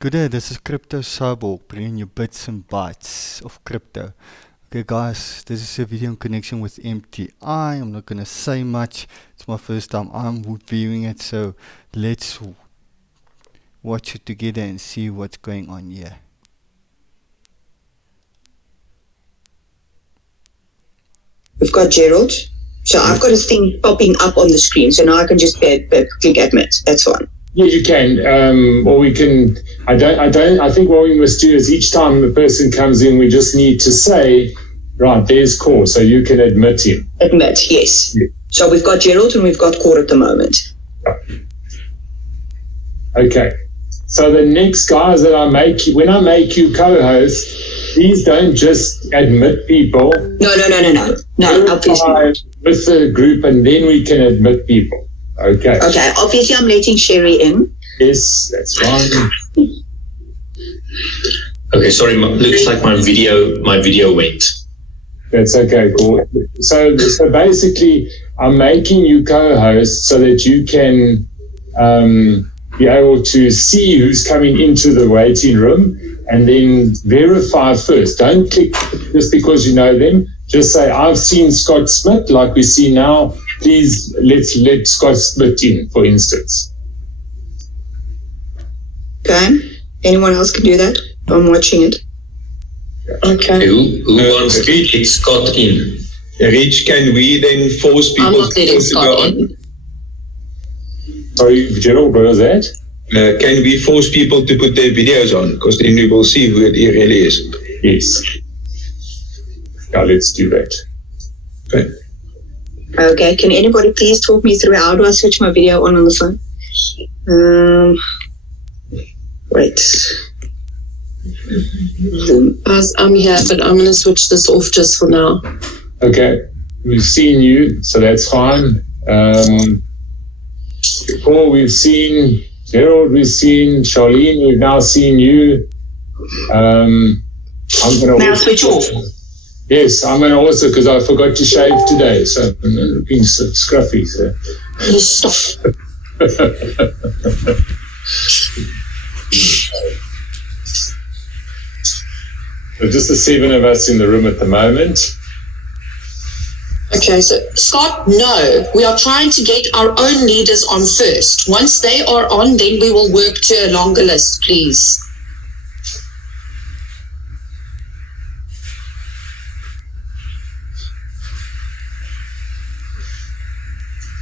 Good day, this is Crypto Cyborg, bringing you bits and bytes of crypto. Okay guys, this is a video in connection with MTI. I'm not going to say much. It's my first time I'm viewing it, so let's watch it together and see what's going on here. We've got Gerald. So I've got a thing popping up on the screen, so now I can just click admit. That's fine. Yeah, you can, or we can. I think what we must do is each time a person comes in, we just need to say, right, there's Core, so you can admit him. Admit, yes. Yeah. So we've got Gerald and we've got Core at the moment. Okay. So the next guys that I make, when I make you co-host, please don't just admit people. No, obviously. With the group, and then we can admit people. Okay. Okay, obviously I'm letting Cherie in. Yes, that's fine. Okay, sorry, looks like my video went. That's okay, cool. So basically, I'm making you co-host so that you can be able to see who's coming into the waiting room and then verify first. Don't click just because you know them. Just say, I've seen Scott Smith, like we see now. Please, let's let Scott Smith in, for instance. Okay. Anyone else can do that? I'm watching it. Okay. Who wants to let Scott in? Rich, can we then force people I'm not letting Scott in. Sorry, Gerald, what was that? Can we force people to put their videos on? Because then we will see who it really is. Yes. Yeah, let's do that. Okay. Okay, can anybody please talk me through how do I switch my video on the phone? Wait. I'm here, but I'm going to switch this off just for now. Okay, we've seen you, so that's fine. Before we've seen Gerald, we've seen Charlene, we've now seen you. I'm going to now switch off. Yes, I'm going to also, because I forgot to shave today, so I'm looking scruffy. So. Stop. So just the 7 of us in the room at the moment. Okay, so Scott, no. We are trying to get our own leaders on first. Once they are on, then we will work to a longer list, please.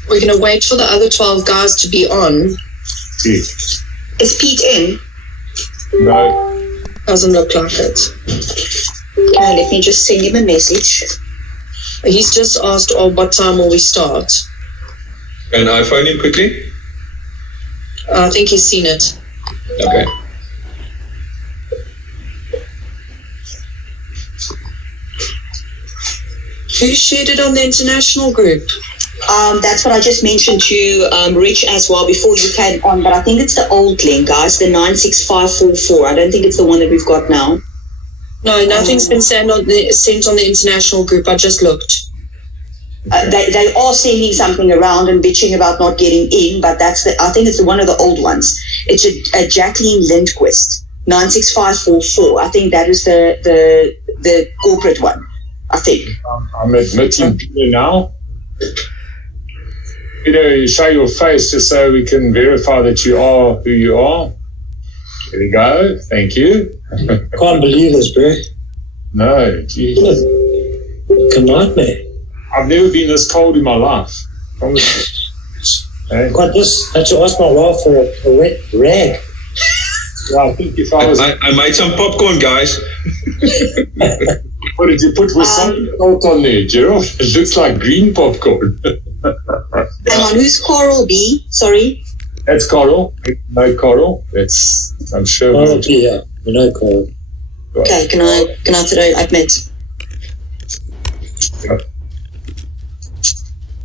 We're going to wait for the other 12 guys to be on. Yes. Is Pete in? No. Doesn't look like it. Okay, let me just send him a message. He's just asked, what time will we start? Can I phone him quickly? I think he's seen it. Okay. Who shared it on the international group? That's what I just mentioned to Rich as well before you came on, but I think it's the old link, guys, the 96544. I don't think it's the one that we've got now. No, nothing's been sent on the international group. I just looked. They are sending something around and bitching about not getting in, but I think it's one of the old ones. It's a Jacqueline Lindquist, 96544. I think that is the corporate one, I think. I'm admitting Peter now. You show your face just so we can verify that you are who you are. There we go. Thank you. Can't believe this, bro. No, geez. It's a nightmare. I've never been this cold in my life. Honestly. Hey? God, this had to ask my wife for a wet rag. Yeah, I think if I was... I made some popcorn, guys. What did you put with some salt on there, Gerald? It looks like green popcorn. Hang on, who's Coral B? Sorry. That's Coral. No Coral. That's, I'm sure. Oh, yeah, we know Coral. Okay, can I throw admit?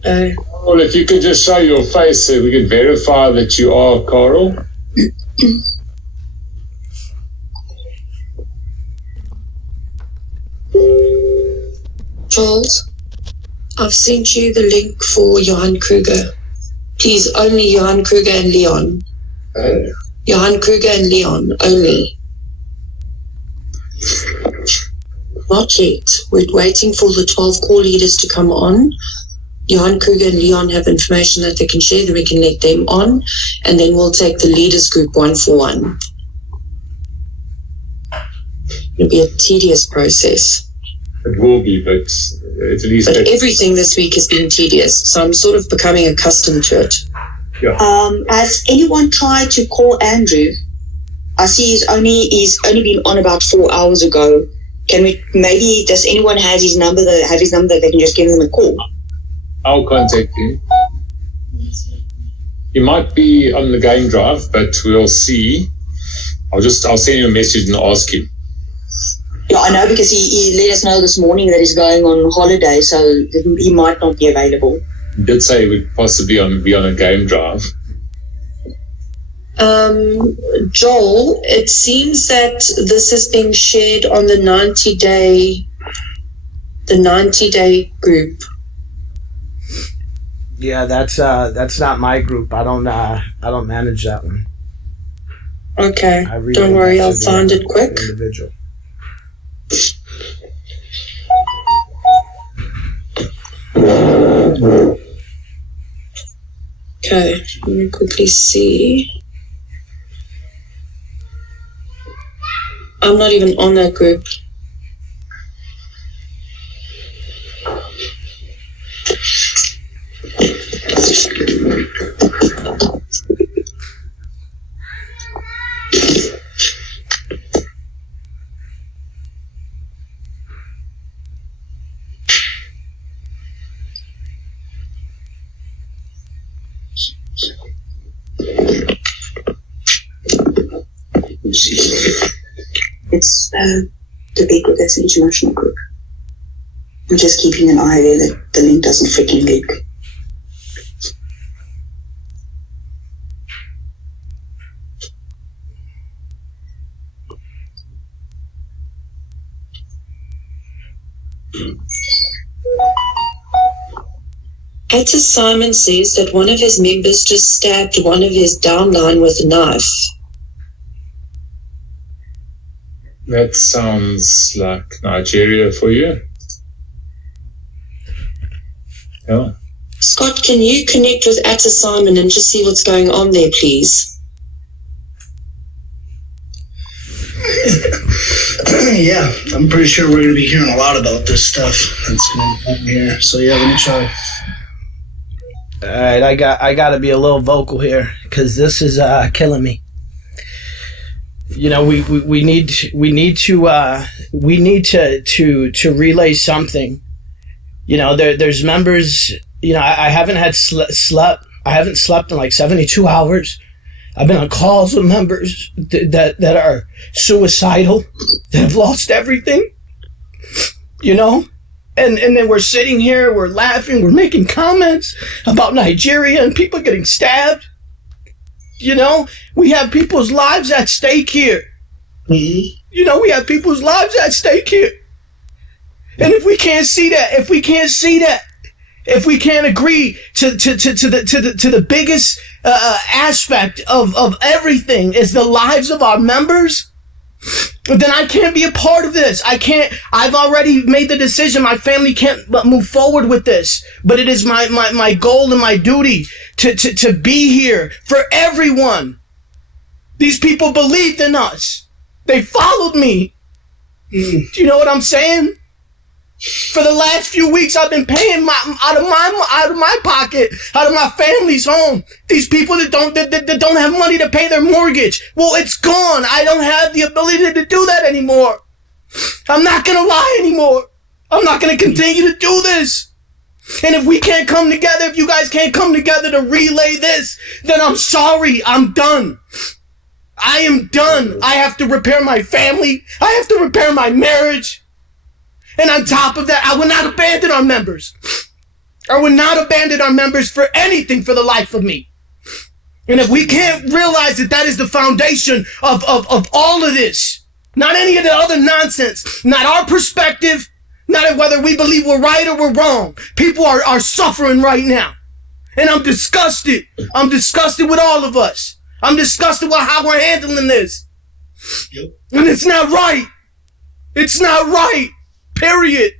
Yeah. Well, if you could just show your face so we can verify that you are Coral. Charles, I've sent you the link for Johan Kruger. Please, only Johan Kruger and Leon. Johan, Kruger, and Leon only. Not yet. We're waiting for the 12 core leaders to come on. Johan, Kruger, and Leon have information that they can share, that we can let them on, and then we'll take the leaders group one for one. It'll be a tedious process. It will be, but at least... But everything this week has been tedious, so I'm sort of becoming accustomed to it. Yeah. Has anyone tried to call Andrew? I see he's only been on about 4 hours ago. Can we, maybe, does anyone have his number that they can just give him a call? I'll contact him. He might be on the game drive, but we'll see. I'll send him a message and ask him. Yeah, I know, because he let us know this morning that he's going on holiday, so he might not be available. He did say he would possibly be on a game drive. Joel, it seems that this has been shared on the 90-day group. Yeah, that's not my group. I don't manage that one. Okay, don't worry, I'll find it quick. Individual. Okay, let me quickly see. I'm not even on that group. It's the big group, that's an international group. I'm just keeping an eye there that the link doesn't freaking leak. Etta Simon says that one of his members just stabbed one of his downline with a knife. That sounds like Nigeria for you. Yeah. Scott, can you connect with Etta Simon and just see what's going on there, please? Yeah, I'm pretty sure we're going to be hearing a lot about this stuff that's going to happen here. So yeah, let me try. All right, I got to be a little vocal here because this is killing me. You know, we need to relay something. You know, there's members. You know, I haven't slept. I haven't slept in like 72 hours. I've been on calls with members that are suicidal, that have lost everything. You know, and then we're sitting here, we're laughing, we're making comments about Nigeria and people getting stabbed. You know, we have people's lives at stake here. Mm-hmm. You know, we have people's lives at stake here. And if we can't see that, if we can't agree to the biggest aspect of everything is the lives of our members, then I can't be a part of this. I've already made the decision. My family can't move forward with this. But it is my goal and my duty to be here for everyone. These people believed in us. They followed me. Do you know what I'm saying? For the last few weeks, I've been paying out of my pocket, out of my family's home. These people that don't have money to pay their mortgage. Well, it's gone. I don't have the ability to do that anymore. I'm not gonna lie anymore. I'm not gonna continue to do this. And if we can't come together, if you guys can't come together to relay this, then I'm sorry. I'm done. I am done. I have to repair my family. I have to repair my marriage. And on top of that, I will not abandon our members. I will not abandon our members for anything for the life of me. And if we can't realize that is the foundation of all of this, not any of the other nonsense, not our perspective, not whether we believe we're right or we're wrong. People are suffering right now. And I'm disgusted. I'm disgusted with all of us. I'm disgusted with how we're handling this. Yep. And it's not right. It's not right. Period.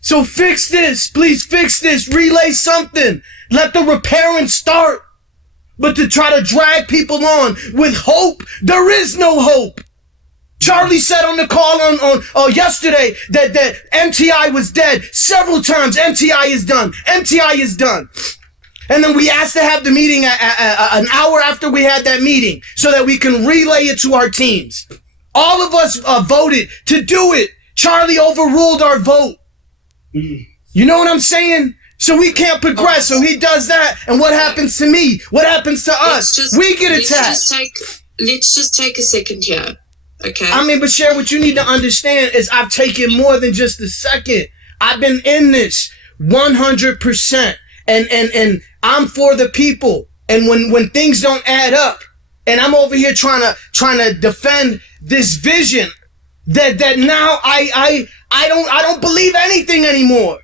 So fix this. Please fix this. Relay something. Let the repairing start. But to try to drag people on with hope, there is no hope. Charlie said on the call on yesterday that MTI was dead several times. MTI is done. MTI is done. And then we asked to have the meeting an hour after we had that meeting so that we can relay it to our teams. All of us voted to do it. Charlie overruled our vote. You know what I'm saying? So we can't progress. So he does that. And what happens to me? What happens to us? We get attacked. Let's just take a second here. Okay. I mean, but Cherie, what you need to understand is I've taken more than just a second. I've been in this 100%. And I'm for the people. And when things don't add up, and I'm over here trying to defend this vision that now I don't believe anything anymore.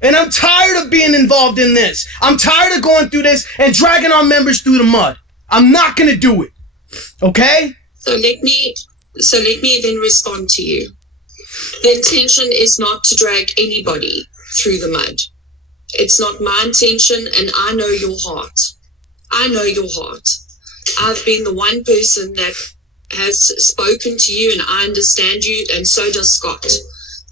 And I'm tired of being involved in this. I'm tired of going through this and dragging our members through the mud. I'm not going to do it. Okay? So let me then respond to you. The intention is not to drag anybody through the mud. It's not my intention, and I know your heart. I know your heart. I've been the one person that has spoken to you, and I understand you, and so does Scott.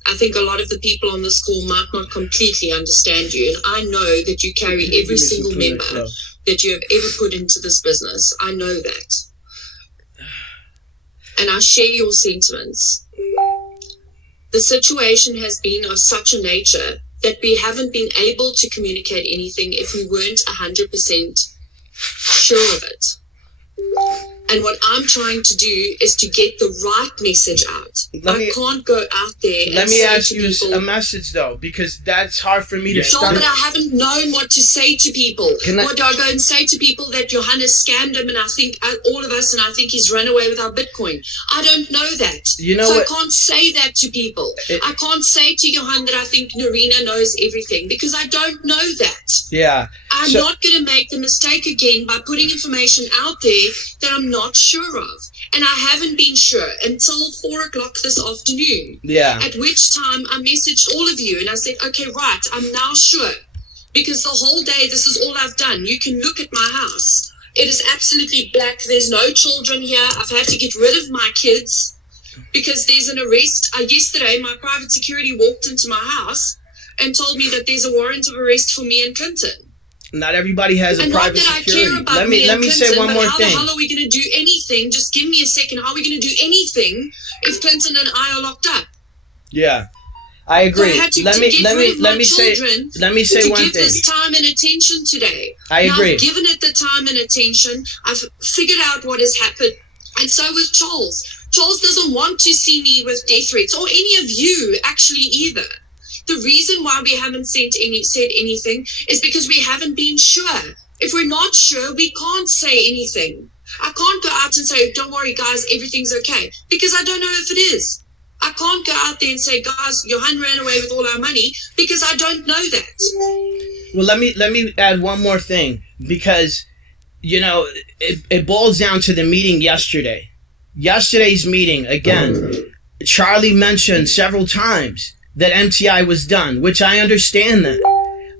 I think a lot of the people on this call might not completely understand you, and I know that you carry every single member that you have ever put into this business. I know that. And I share your sentiments. The situation has been of such a nature that we haven't been able to communicate anything if we weren't 100% sure of it. And what I'm trying to do is to get the right message out. I can't go out there and let me ask you people, a message, though, because that's hard for me to start. No, but I haven't known what to say to people. What do I go and say to people? That Johan has scammed him, and I think all of us, and I think he's run away with our Bitcoin. I don't know that. You know so what? I can't say that to people. I can't say to Johan that I think Narina knows everything, because I don't know that. Yeah. I'm not going to make the mistake again by putting information out there that I'm not sure of. And I haven't been sure until 4 o'clock this afternoon. Yeah. At which time I messaged all of you and I said, okay, right, I'm now sure. Because the whole day, this is all I've done. You can look at my house. It is absolutely black. There's no children here. I've had to get rid of my kids because there's an arrest. Yesterday, my private security walked into my house and told me that there's a warrant of arrest for me and Clinton. Not everybody has a private security. Let me say one more thing. How the hell are we going to do anything? Just give me a second. How are we going to do anything if Clinton and I are locked up? Yeah, I agree. So I had to let me say one thing. Give this time and attention today. I agree. Now, I've given it the time and attention. I've figured out what has happened, and so with Charles. Charles doesn't want to see me with death threats, or any of you actually either. The reason why we haven't said anything is because we haven't been sure. If we're not sure, we can't say anything. I can't go out and say, don't worry, guys, everything's okay, because I don't know if it is. I can't go out there and say, guys, Johan ran away with all our money, because I don't know that. Well, let me add one more thing, because, you know, it boils down to the meeting yesterday. Yesterday's meeting, again, Charlie mentioned several times that MTI was done, which I understand that.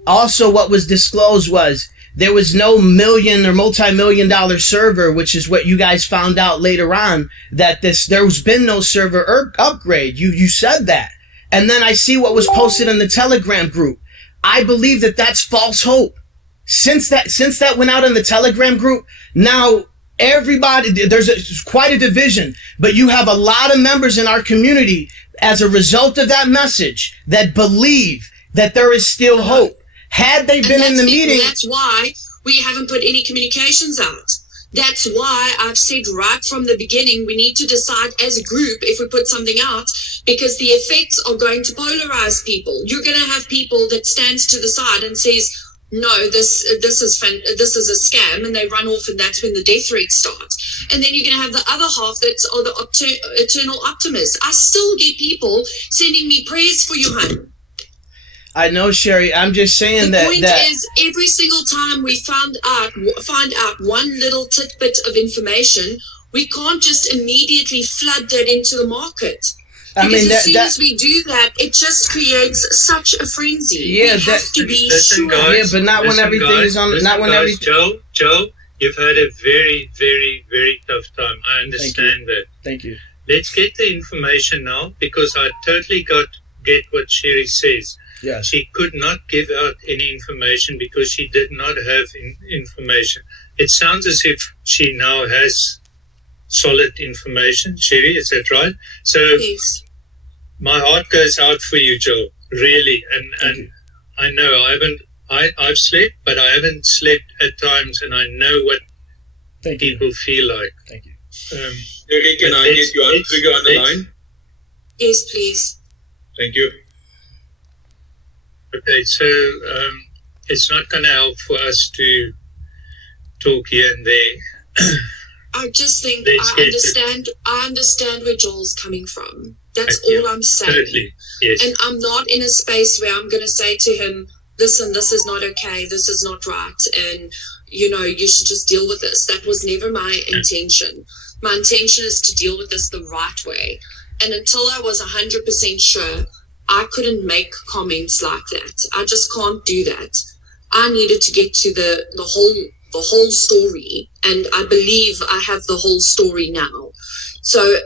Also, what was disclosed was there was no million or multi-million-dollar server, which is what you guys found out later on, that there's been no server upgrade. You said that. And then I see what was posted in the Telegram group. I believe that that's false hope. Since that went out in the Telegram group, now everybody, there's quite a division, but you have a lot of members in our community as a result of that message that believe that there is still hope. Had they been in the meeting... That's why we haven't put any communications out. That's why I've said right from the beginning, we need to decide as a group if we put something out, because the effects are going to polarize people. You're going to have people that stands to the side and says, no, this is a scam, and they run off, and that's when the death threats start. And then you're going to have the other half that's the eternal optimists. I still get people sending me prayers for Johan. I know, Cherie. I'm just saying the that. The point is, every single time we find out one little tidbit of information, we can't just immediately flood that into the market. Because as soon as we do that, it just creates such a frenzy. Yeah, we have to be sure. Guys, but not when everything is on. Not when everything. Joe, you've had a very, very, very tough time. I understand that. Thank you. Let's get the information now, because I totally get what Cherie says. Yeah. She could not give out any information because she did not have information. It sounds as if she now has solid information. Cherie, is that right? So. Yes. My heart goes out for you, Joe. Really, and I know I've slept, but I haven't slept at times, and I know what people feel like. Thank you. Cherie, can I get Johan Kruger on the line? Yes, please. Thank you. Okay, so it's not going to help for us to talk here and there. I just think I understand where Joel's coming from. That's all I'm saying. Totally. Yes. And I'm not in a space where I'm going to say to him, listen, this is not okay, this is not right, and, you should just deal with this. That was never my intention. My intention is to deal with this the right way. And until I was 100% sure, I couldn't make comments like that. I just can't do that. I needed to get to the whole story, and I believe I have the whole story now. So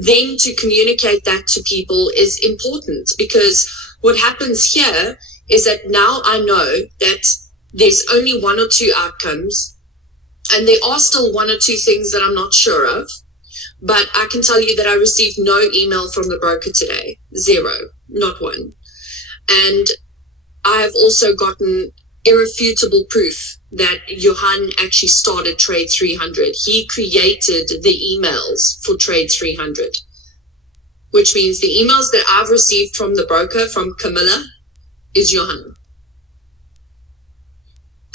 then to communicate that to people is important, because what happens here is that now I know that there's only one or two outcomes, and there are still one or two things that I'm not sure of, but I can tell you that I received no email from the broker today. 0, not one. And I have also gotten irrefutable proof that Johan actually started Trade 300. He created the emails for Trade 300, which means the emails that I've received from the broker, from Camilla, is Johan.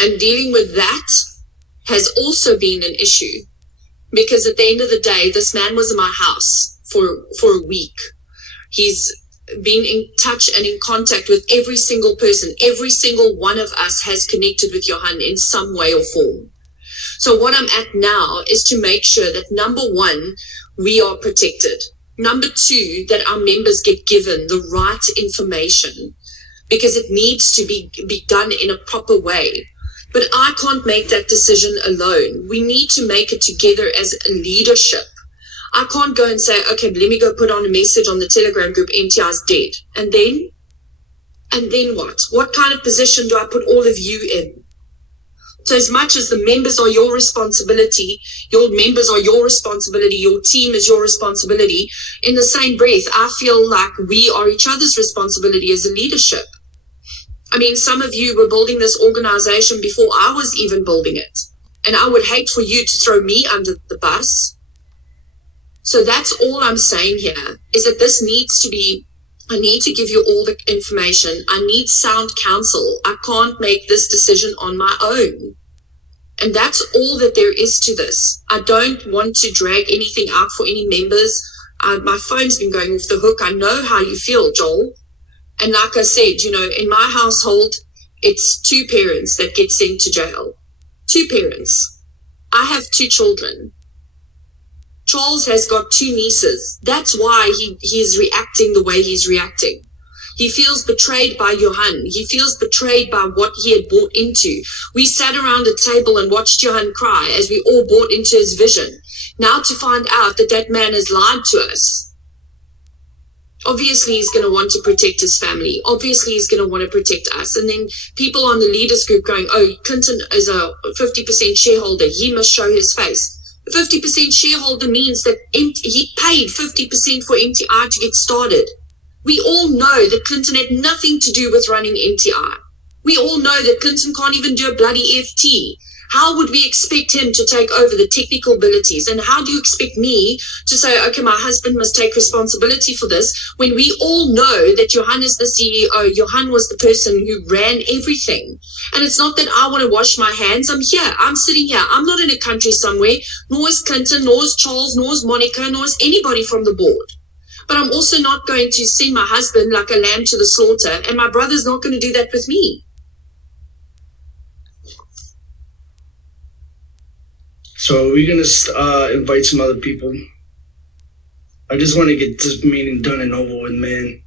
And dealing with that has also been an issue, because at the end of the day, this man was in my house for a week. He's been in touch and in contact with every single person. Every single one of us has connected with Johan in some way or form. So what I'm at now is to make sure that, number one, we are protected. Number two, that our members get given the right information, because it needs to be done in a proper way. But I can't make that decision alone. We need to make it together as a leadership. I can't go and say, okay, let me go put on a message on the Telegram group, MTI's dead. And then what? What kind of position do I put all of you in? So as much as the members are your responsibility, your members are your responsibility, your team is your responsibility, in the same breath, I feel like we are each other's responsibility as a leadership. I mean, some of you were building this organization before I was even building it. And I would hate for you to throw me under the bus. So that's all I'm saying here, is that this needs to be, I need to give you all the information. I need sound counsel. I can't make this decision on my own. And that's all that there is to this. I don't want to drag anything out for any members. My phone's been going off the hook. I know how you feel, Joel. And like I said, in my household, it's 2 parents that get sent to jail. 2 parents. I have 2 children. Charles has got 2 nieces. That's why he is reacting the way he's reacting. He feels betrayed by Johan. He feels betrayed by what he had bought into. We sat around a table and watched Johan cry as we all bought into his vision. Now to find out that man has lied to us. Obviously, he's going to want to protect his family. Obviously, he's going to want to protect us. And then people on the leaders group going, oh, Clinton is a 50% shareholder. He must show his face. A 50% shareholder means that he paid 50% for MTI to get started. We all know that Clinton had nothing to do with running MTI. We all know that Clinton can't even do a bloody FT. How would we expect him to take over the technical abilities? And how do you expect me to say, okay, my husband must take responsibility for this, when we all know that Johan is the CEO, Johan was the person who ran everything. And it's not that I want to wash my hands. I'm here. I'm sitting here. I'm not in a country somewhere, nor is Clinton, nor is Charles, nor is Monica, nor is anybody from the board. but I'm also not going to send my husband like a lamb to the slaughter, and my brother's not going to do that with me. So we're going to invite some other people. I just want to get this meeting done and over with, man.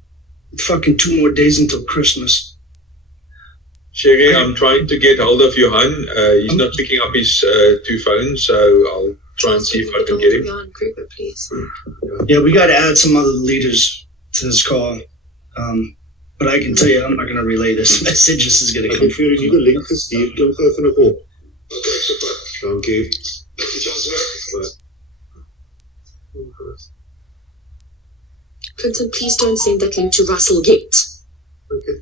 Fucking 2 more days until Christmas. Cherie, I'm trying to get hold of Johan. He's not picking up his 2 phones, so I'll try and see if I can get him. Johan Kruger, please. Yeah, we got to add some other leaders to this call. But I can tell you, I'm not going to relay this message. This is going to come. Vir die link gestuur, klink gou vinnig op. Dankie. Clinton, please don't send that link to Russell yet. Okay.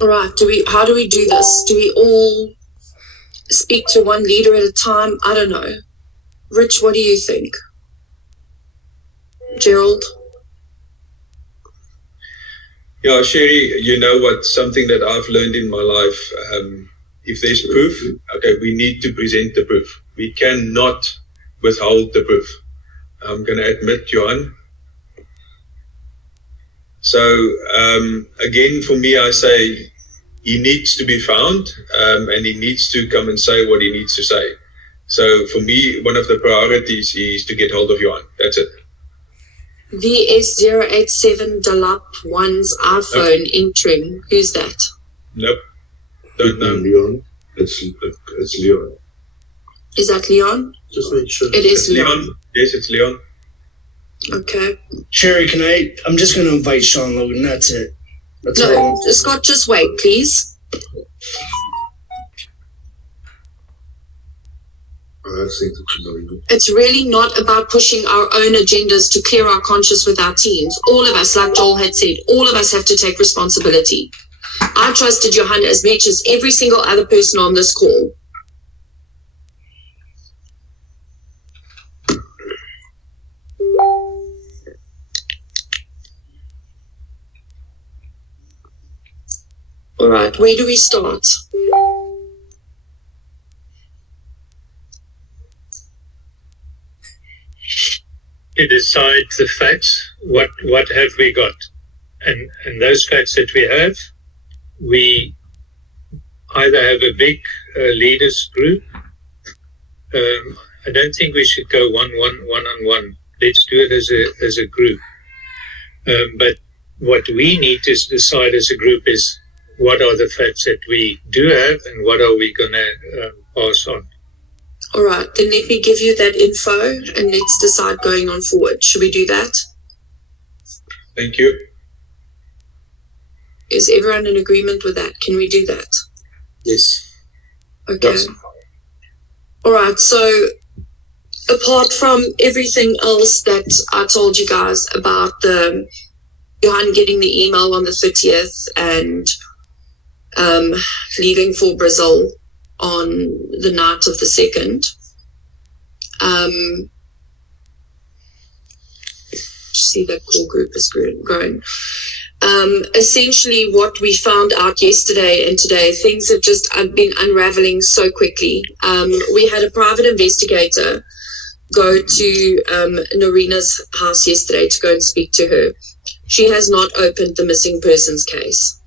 All right. How do we do this? Do we all speak to one leader at a time? I don't know. Rich, what do you think? Gerald? Yeah, Cherie, you know what? Something that I've learned in my life. If there's proof, okay, we need to present the proof. We cannot withhold the proof. I'm going to admit, Johan. So, again, for me, I say he needs to be found, and he needs to come and say what he needs to say. So, for me, one of the priorities is to get hold of Johan. That's it. VS087 Dalap 1's iPhone entering. Who's that? Nope. Don't know. Leon. It's Leon. Is that Leon? Just make sure. It is Leon. Yes, it's Leon. Okay. Cherie, I'm just going to invite Sean Logan. That's it. That's no, all. Scott, just wait, please. It's really not about pushing our own agendas to clear our conscience with our teams. All of us, like Joel had said, all of us have to take responsibility. I trusted Johan as much as every single other person on this call. All right, where do we start? To decide the facts, what have we got? And those facts that we have, we either have a big leaders group. I don't think we should go one on one. Let's do it as a group. But what we need to decide as a group is what are the facts that we do have and what are we going to pass on. All right, then let me give you that info and let's decide going on forward. Should we do that? Thank you. Is everyone in agreement with that? Can we do that? Yes. Okay. Yes. All right, so apart from everything else that I told you guys about the Johan getting the email on the 30th and leaving for Brazil on the night of the 2nd. See that core group is growing. Essentially what we found out yesterday and today, things have just been unraveling so quickly. We had a private investigator go to Narina's house yesterday to go and speak to her. She has not opened the missing persons case.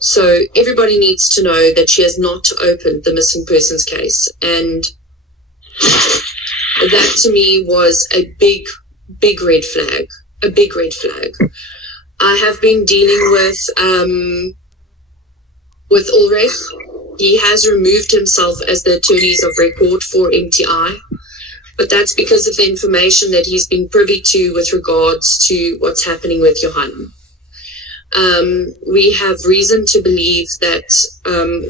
So everybody needs to know that she has not opened the missing persons case. And that to me was a big red flag, a big red flag. I have been dealing with Ulrich. He has removed himself as the attorneys of record for MTI, but that's because of the information that he's been privy to with regards to what's happening with Johan. We have reason to believe that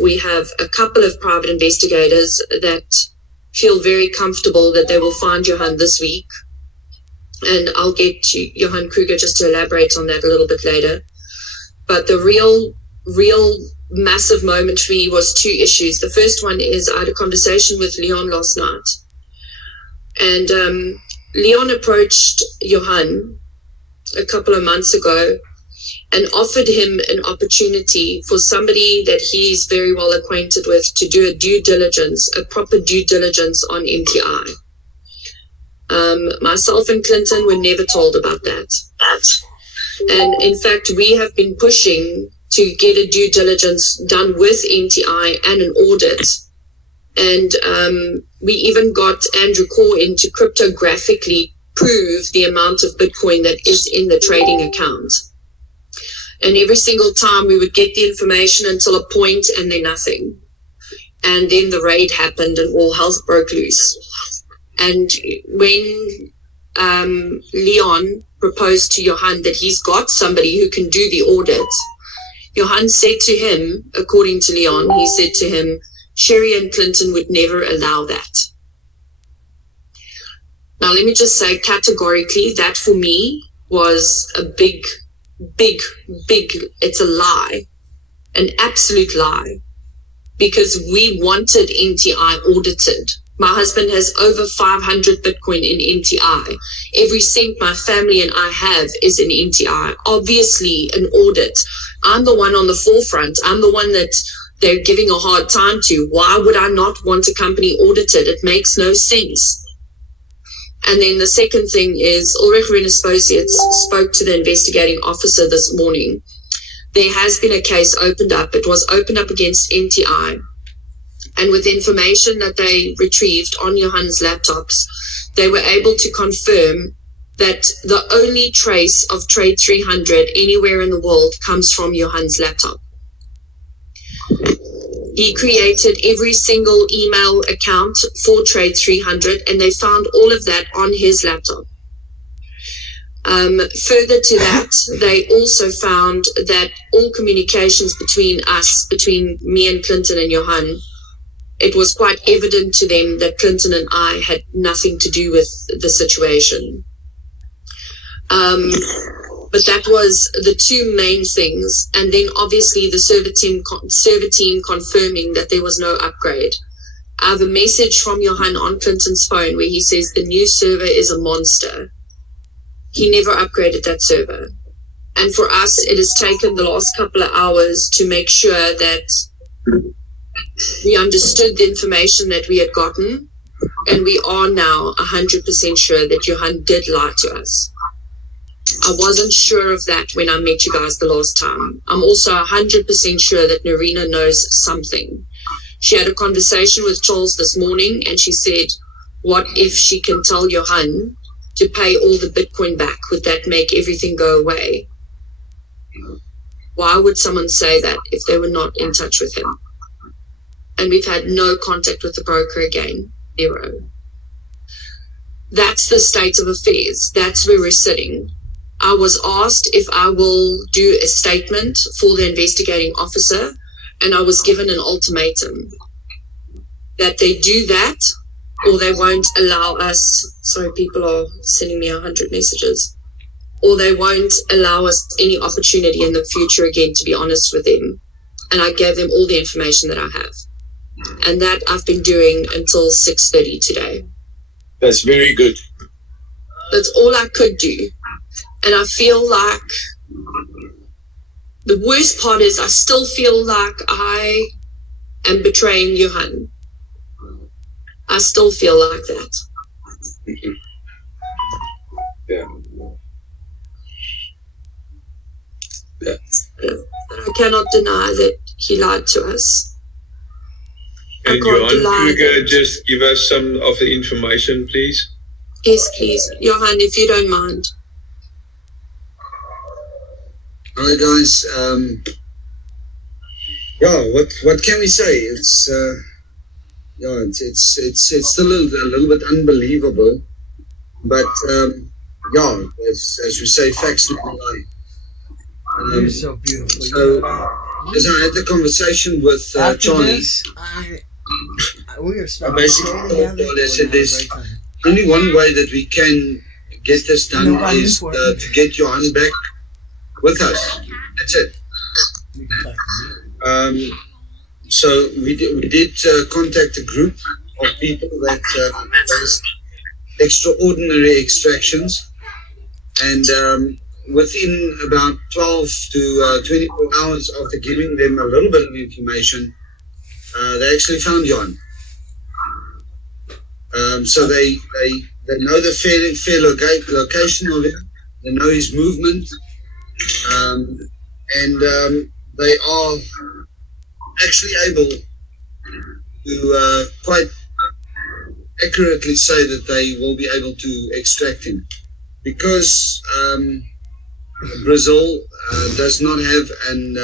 we have a couple of private investigators that feel very comfortable that they will find Johan this week. And I'll get to Johan Kruger just to elaborate on that a little bit later. But the real massive moment for me was 2 issues. The first one is I had a conversation with Leon last night. And Leon approached Johan a couple of months ago and offered him an opportunity for somebody that he's very well acquainted with to do a proper due diligence on MTI. Myself and Clinton were never told about that. And in fact, we have been pushing to get a due diligence done with MTI and an audit. And we even got Andrew Core in to cryptographically prove the amount of Bitcoin that is in the trading account. And every single time we would get the information until a point and then nothing. And then the raid happened and all hell broke loose. And when Leon proposed to Johan that he's got somebody who can do the audit, Johan said to him, according to Leon, he said to him, Cherie and Clinton would never allow that. Now, let me just say categorically that for me was a big, it's a lie, an absolute lie, because we wanted MTI audited. My husband has over 500 Bitcoin in MTI. Every cent my family and I have is in MTI. Obviously, an audit. I'm the one on the forefront. I'm the one that they're giving a hard time to. Why would I not want a company audited? It makes no sense. And then the second thing is Ulrich Rehn Associates spoke to the investigating officer this morning. There has been a case opened up. It was opened up against MTI. And with information that they retrieved on Johan's laptops, they were able to confirm that the only trace of Trade 300 anywhere in the world comes from Johan's laptop. He created every single email account for Trade 300, and they found all of that on his laptop. Further to that, they also found that all communications between me and Clinton and Johan, it was quite evident to them that Clinton and I had nothing to do with the situation. But that was the two main things. And then obviously the server team confirming that there was no upgrade. I have a message from Johan on Clinton's phone where he says the new server is a monster. He never upgraded that server. And for us, it has taken the last couple of hours to make sure that we understood the information that we had gotten, and we are now 100% sure that Johan did lie to us. I wasn't sure of that when I met you guys the last time. I'm also 100% sure that Narina knows something. She had a conversation with Charles this morning, and she said, what if she can tell Johan to pay all the Bitcoin back? Would that make everything go away? Why would someone say that if they were not in touch with him? And we've had no contact with the broker again. Zero. That's the state of affairs. That's where we're sitting. I was asked if I will do a statement for the investigating officer, and I was given an ultimatum that they do that or they won't allow us. Sorry, people are sending me 100 messages. Or they won't allow us any opportunity in the future again, to be honest with them. And I gave them all the information that I have. And that I've been doing until 6:30 today. That's very good. That's all I could do. And I feel like the worst part is I still feel like I am betraying Johan. I still feel like that. Mm-hmm. Yeah. But I cannot deny that he lied to us. And Johan Kruger, just give us some of the information, please. Yes, please. Johan, if you don't mind. Hi guys. What can we say? It's it's still a little bit unbelievable, but as we say, facts never lie. You're so beautiful. So, as I had the conversation with Charlie, I basically told Charlie, I said there's only one way that we can get this done is to get Johan back with us. That's it. So we did contact a group of people that does extraordinary extractions, and within about 12 to 24 hours after giving them a little bit of information, they actually found Johan. So they know the fair location of him. They know his movement, and they are actually able to quite accurately say that they will be able to extract him, because Brazil does not have an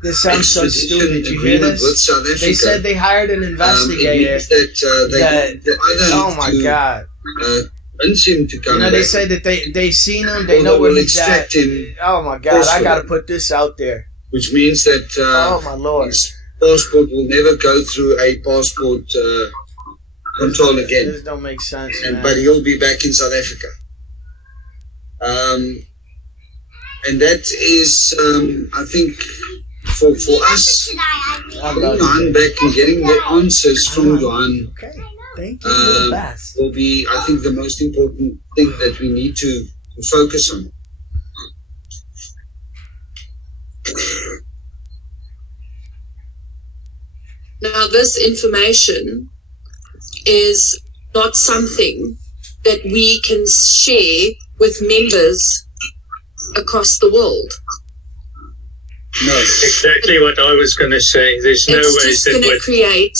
this sounds so stupid. You hear agreement this? with South Africa. They said they hired an investigator. It means that they either oh have my to, God! convince him to come They back, say that they seen him. They know or where will he's at. extract him. Oh my God! I gotta put this out there. Which means that oh my Lord, his passport will never go through a passport control again. This don't make sense, man. But he'll be back in South Africa. And that is, I think, for us, getting Johan back and getting the answers from Johan will be, I think, the most important thing that we need to focus on. Now, this information is not something that we can share with members across the world. No, exactly what I was going to say. There's no way it's just going to create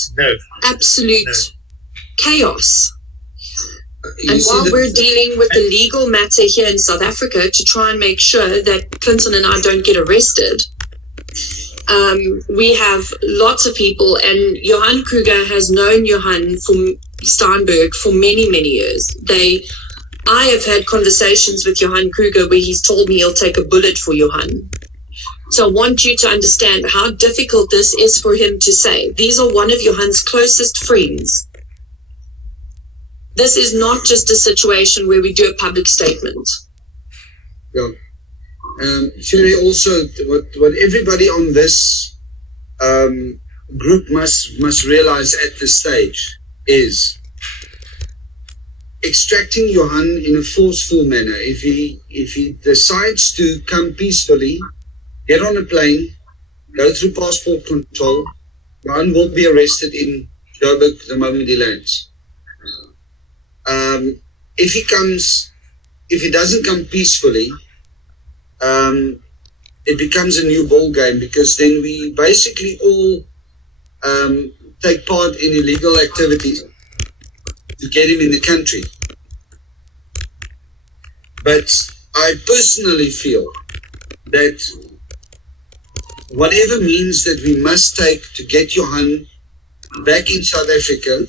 absolute chaos. And while we're dealing with the legal matter here in South Africa to try and make sure that Clinton and I don't get arrested, we have lots of people, and Johan Kruger has known Johan from Steinberg for many, many years. I have had conversations with Johan Kruger where he's told me he'll take a bullet for Johan. So I want you to understand how difficult this is for him to say. These are one of Johan's closest friends. This is not just a situation where we do a public statement. Yeah. Cherie, also, what everybody on this group must realize at this stage is extracting Johan in a forceful manner. If he decides to come peacefully, get on a plane, go through passport control, Johan will be arrested in Joburg the moment he lands. If he doesn't come peacefully, it becomes a new ball game, because then we basically all take part in illegal activities to get him in the country. But I personally feel that whatever means that we must take to get Johan back in South Africa,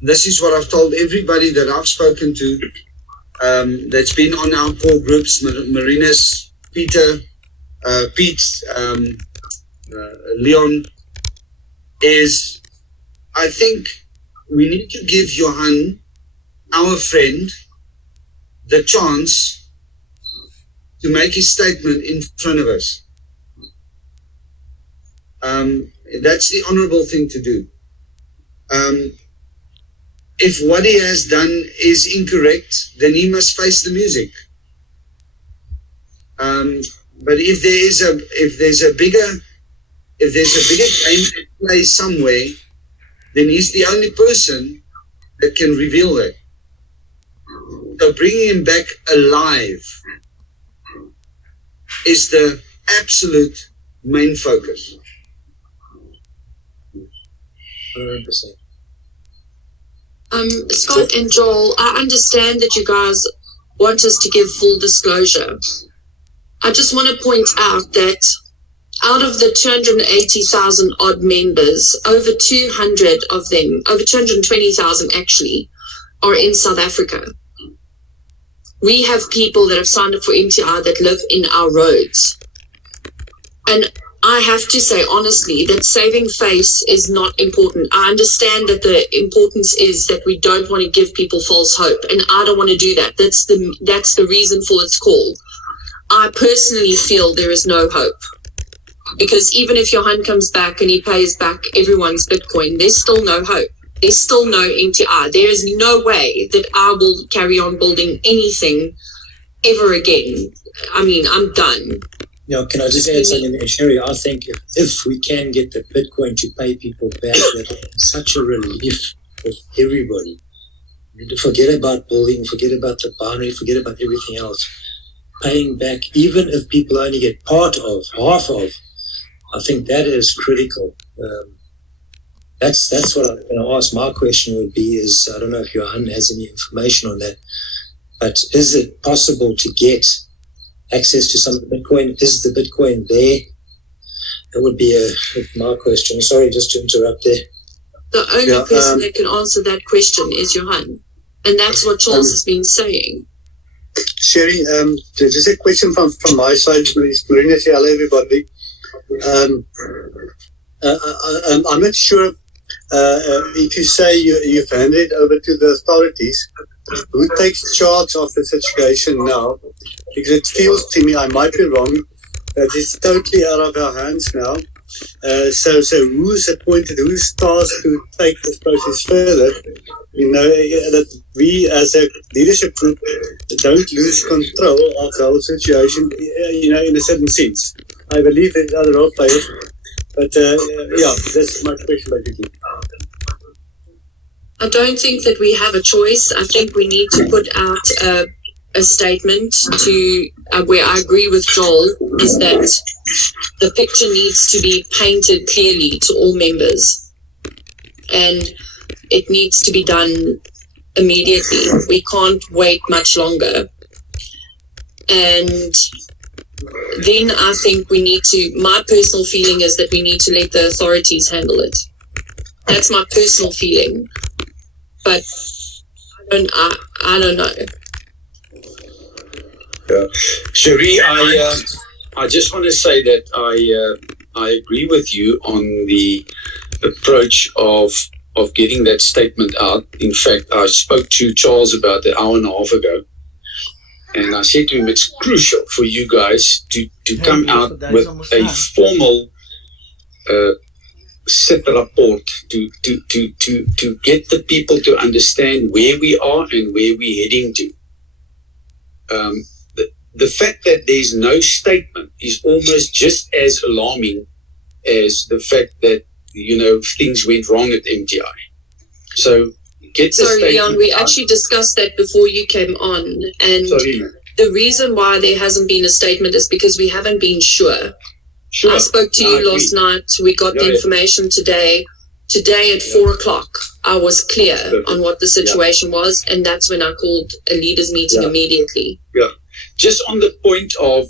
this is what I've told everybody that I've spoken to, that's been on our core groups, Marinus, Peter, Pete, Leon, is I think we need to give Johan, our friend, the chance to make his statement in front of us. That's the honorable thing to do. If what he has done is incorrect, then he must face the music. But if there's a bigger game at play somewhere, then he's the only person that can reveal that. So bringing him back alive is the absolute main focus. 100%. Scott and Joel, I understand that you guys want us to give full disclosure. I just want to point out that out of the 280,000 odd members, over 200 of them, over 220,000 actually, are in South Africa. We have people that have signed up for MTI that live in our roads. And I have to say honestly that saving face is not important. I understand that the importance is that we don't want to give people false hope, and I don't want to do that. That's the reason for its call. I personally feel there is no hope, because even if Johan comes back and he pays back everyone's Bitcoin, there's still no hope. There's still no MTI. There is no way that I will carry on building anything ever again. I'm done. Yeah, can I just add something there, Cherie? I think if we can get the Bitcoin to pay people back, that would be such a relief for everybody. Forget about bullying, forget about the binary, forget about everything else. Paying back, even if people only get half of, I think that is critical. That's what I'm going to ask. My question would be is, I don't know if Johan has any information on that, but is it possible to get access to some of the Bitcoin? Is the Bitcoin there? That would be my question. Sorry, just to interrupt there. The only person that can answer that question is Johan. And that's what Charles has been saying. Cherie, just a question from my side. Marina, say hello, everybody. I'm not sure if you say you've handed it over to the authorities, who takes charge of the situation now? Because it feels to me, I might be wrong, that it's totally out of our hands now. So who's appointed, who's tasked to take this process further? That we as a leadership group don't lose control of the whole situation, in a certain sense. I believe there's other role players, but that's my question basically. I don't think that we have a choice. I think we need to put out a statement to where I agree with Joel, is that the picture needs to be painted clearly to all members, and it needs to be done immediately. We can't wait much longer. And then I think we need to, my personal feeling is that we need to let the authorities handle it. That's my personal feeling. But I don't know. Cherie, I just want to say that I agree with you on the approach of getting that statement out. In fact, I spoke to Charles about an hour and a half ago, and I said to him, it's crucial for you guys to come out with a formal set report to get the people to understand where we are and where we're heading to. The fact that there's no statement is almost just as alarming as the fact that, things went wrong at MTI. So get the Sorry, Leon, we out. actually discussed that before you came on. And the reason why there hasn't been a statement is because we haven't been sure. I spoke to you last night. We got the information today. Today at 4:00, I was clear on what the situation was, and that's when I called a leaders meeting immediately. Yeah. Just on the point of,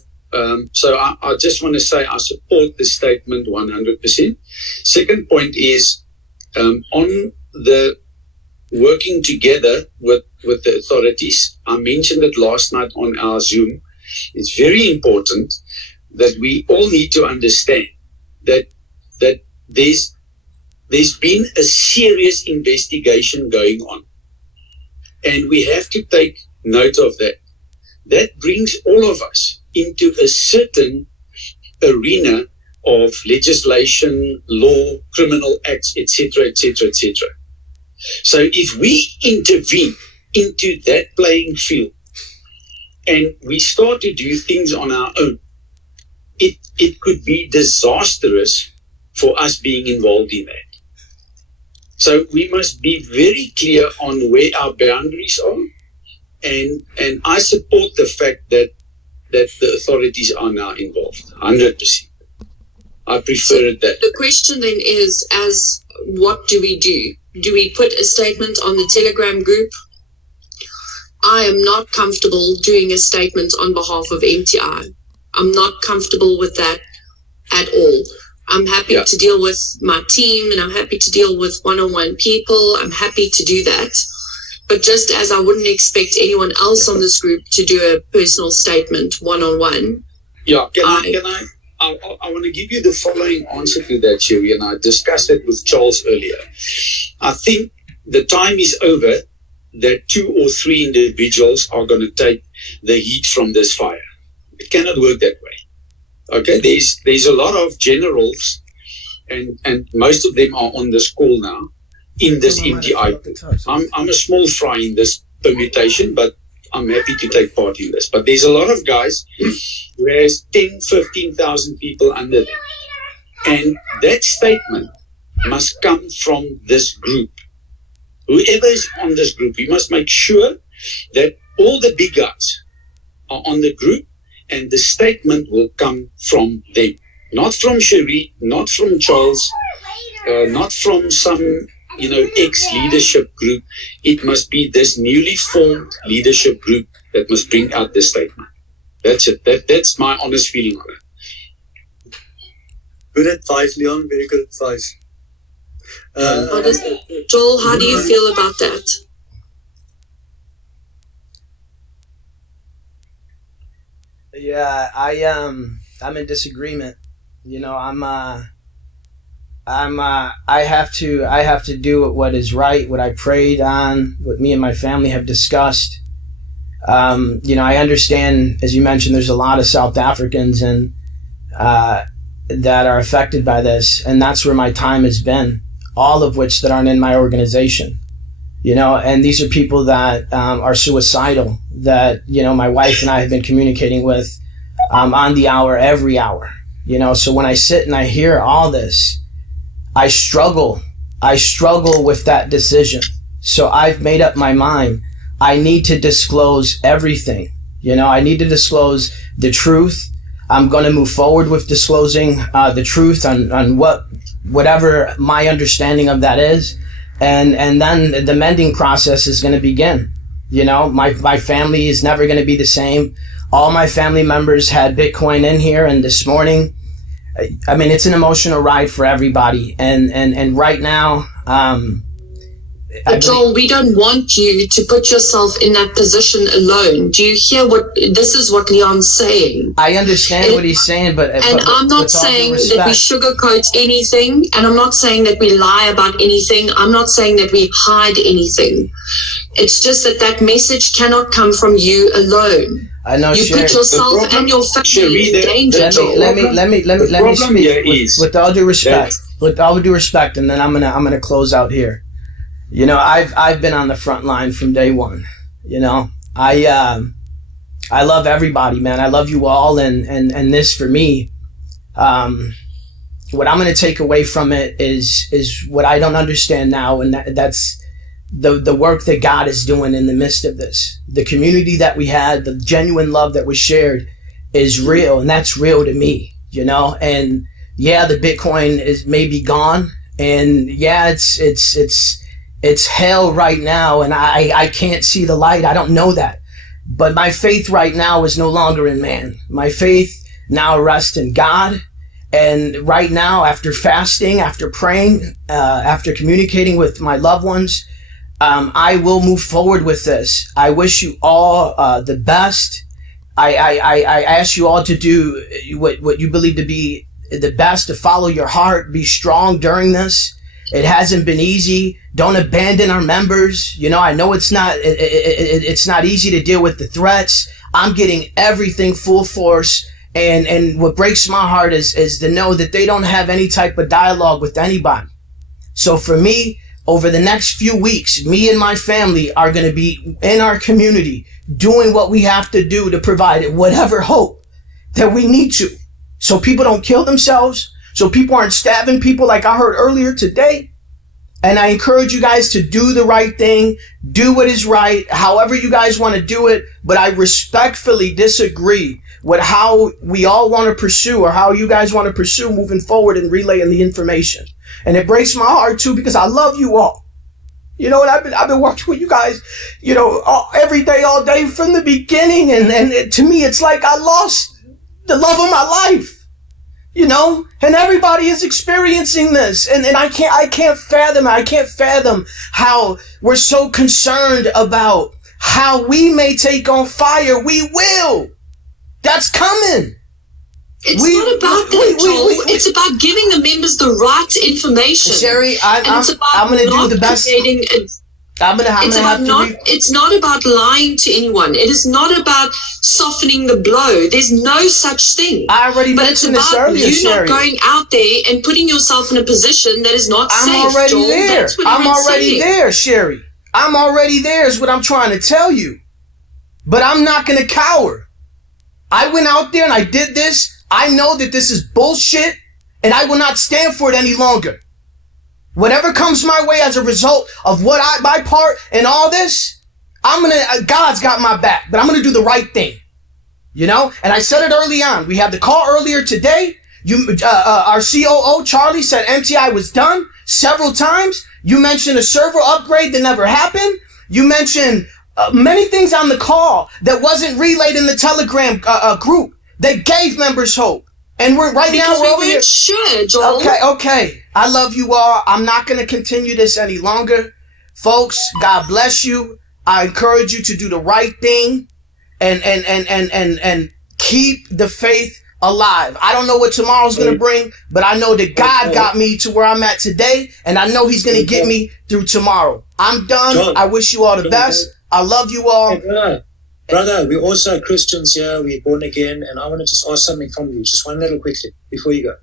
so I just want to say I support this statement 100%. Second point is on the working together with the authorities. I mentioned it last night on our Zoom. It's very important that we all need to understand that there's been a serious investigation going on, and we have to take note of that. That brings all of us into a certain arena of legislation, law, criminal acts, etc., etc., etc. So if we intervene into that playing field and we start to do things on our own, it could be disastrous for us being involved in that. So we must be very clear on where our boundaries are, and I support the fact that the authorities are now involved, 100%. I prefer it that. The question then is, what do we do? Do we put a statement on the Telegram group? I am not comfortable doing a statement on behalf of MTI. I'm not comfortable with that at all. I'm happy to deal with my team, and I'm happy to deal with one-on-one people. I'm happy to do that. But just as I wouldn't expect anyone else on this group to do a personal statement one-on-one. Yeah, I want to give you the following answer to that, Cherie, and I discussed it with Charles earlier. I think the time is over that 2 or 3 individuals are going to take the heat from this fire. It cannot work that way. Okay, there's a lot of generals, and most of them are on this call now in this MTI. I'm a small fry in this permutation, but I'm happy to take part in this. But there's a lot of guys who has 10, 15,000 people under them. And that statement must come from this group. Whoever is on this group, we must make sure that all the big guys are on the group, and the statement will come from them. Not from Cherie, not from Charles, not from some, ex-leadership group. It must be this newly formed leadership group that must bring out the statement. That's it. That's my honest feeling on it. Good advice, Leon. Very good advice. Joel, how do you feel about that? Yeah, I'm in disagreement. I have to do what is right, what I prayed on, what me and my family have discussed. I understand, as you mentioned, there's a lot of South Africans and that are affected by this, and that's where my time has been. All of which that aren't in my organization, and these are people that are suicidal. That my wife and I have been communicating with on the hour, every hour. So when I sit and I hear all this, I struggle with that decision. So I've made up my mind. I need to disclose everything. I need to disclose the truth. I'm going to move forward with disclosing the truth on whatever my understanding of that is. And then the mending process is going to begin. My family is never going to be the same. All my family members had Bitcoin in here, and this morning, it's an emotional ride for everybody. And right now, but Joel, we don't want you to put yourself in that position alone. Do you hear this is what Leon's saying? I understand what he's saying, but I'm not saying that we sugarcoat anything, and I'm not saying that we lie about anything. I'm not saying that we hide anything. It's just that message cannot come from you alone. I know, you put yourself and your family in danger. Let me speak with all due respect. With all due respect, and then I'm gonna close out here. I've been on the front line from day one. I love everybody, man. I love you all, and this for me, what I'm going to take away from it is what I don't understand now, and that's the work that God is doing in the midst of this. The community that we had, the genuine love that was shared, is real, and that's real to me. And yeah, the Bitcoin is maybe gone, and yeah, it's hell right now, and I can't see the light. I don't know that. But my faith right now is no longer in man. My faith now rests in God. And right now, after fasting, after praying, after communicating with my loved ones, I will move forward with this. I wish you all the best. I ask you all to do what you believe to be the best, to follow your heart, be strong during this. It hasn't been easy. Don't abandon our members. I know it's not easy to deal with the threats. I'm getting everything full force. And what breaks my heart is to know that they don't have any type of dialogue with anybody. So for me, over the next few weeks, me and my family are going to be in our community doing what we have to do to provide whatever hope that we need to. So people don't kill themselves. So people aren't stabbing people like I heard earlier today. And I encourage you guys to do the right thing, do what is right, however you guys want to do it. But I respectfully disagree with how we all want to pursue, or how you guys want to pursue moving forward and relaying the information. And it breaks my heart too, because I love you all. And I've been working with you guys, every day, all day from the beginning. And to me, it's like I lost the love of my life. And everybody is experiencing this. And I can't fathom how we're so concerned about how we may take on fire. We will. That's coming. It's not about that, Joel. It's about giving the members the right information. Cherie, I'm going to do the best. It's not about lying to anyone. It is not about softening the blow. There's no such thing. I already mentioned this earlier, you Cherie. not going out there and putting yourself in a position that is not safe. I'm already Joel. there. That's what I'm already saying. there, Cherie. I'm already there is what I'm trying to tell you. but I'm not going to cower. I went out there and I did this. I know that this is bullshit, and I will not stand for it any longer. Whatever comes my way as a result of my part in all this, God's got my back, but I'm going to do the right thing. You know? And I said it early on. We had the call earlier today. Our COO, Charlie, said MTI was done several times. You mentioned a server upgrade that never happened. You mentioned many things on the call that wasn't relayed in the Telegram group that gave members hope. And we're over here. Sure, Joel. Okay. I love you all. I'm not going to continue this any longer. Folks, God bless you. I encourage you to do the right thing and keep the faith alive. I don't know what tomorrow's going to bring, but I know that God got me to where I'm at today, and I know he's going to get me through tomorrow. I'm done. John, I wish you all the best. I love you all. Hey, brother, we also are Christians here. We're born again, and I want to just ask something from you. Just one little quickly before you go.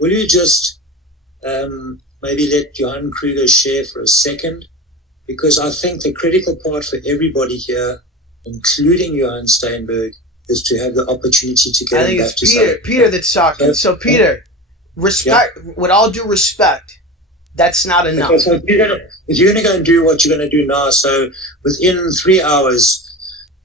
Will you just maybe let Johan Kruger share for a second? Because I think the critical part for everybody here, including Johan Steinberg, is to have the opportunity to get back to Peter that's talking. So Peter, respect, with all due respect, that's not enough. Okay, so if you're going to go and do what you're going to do now, so within 3 hours,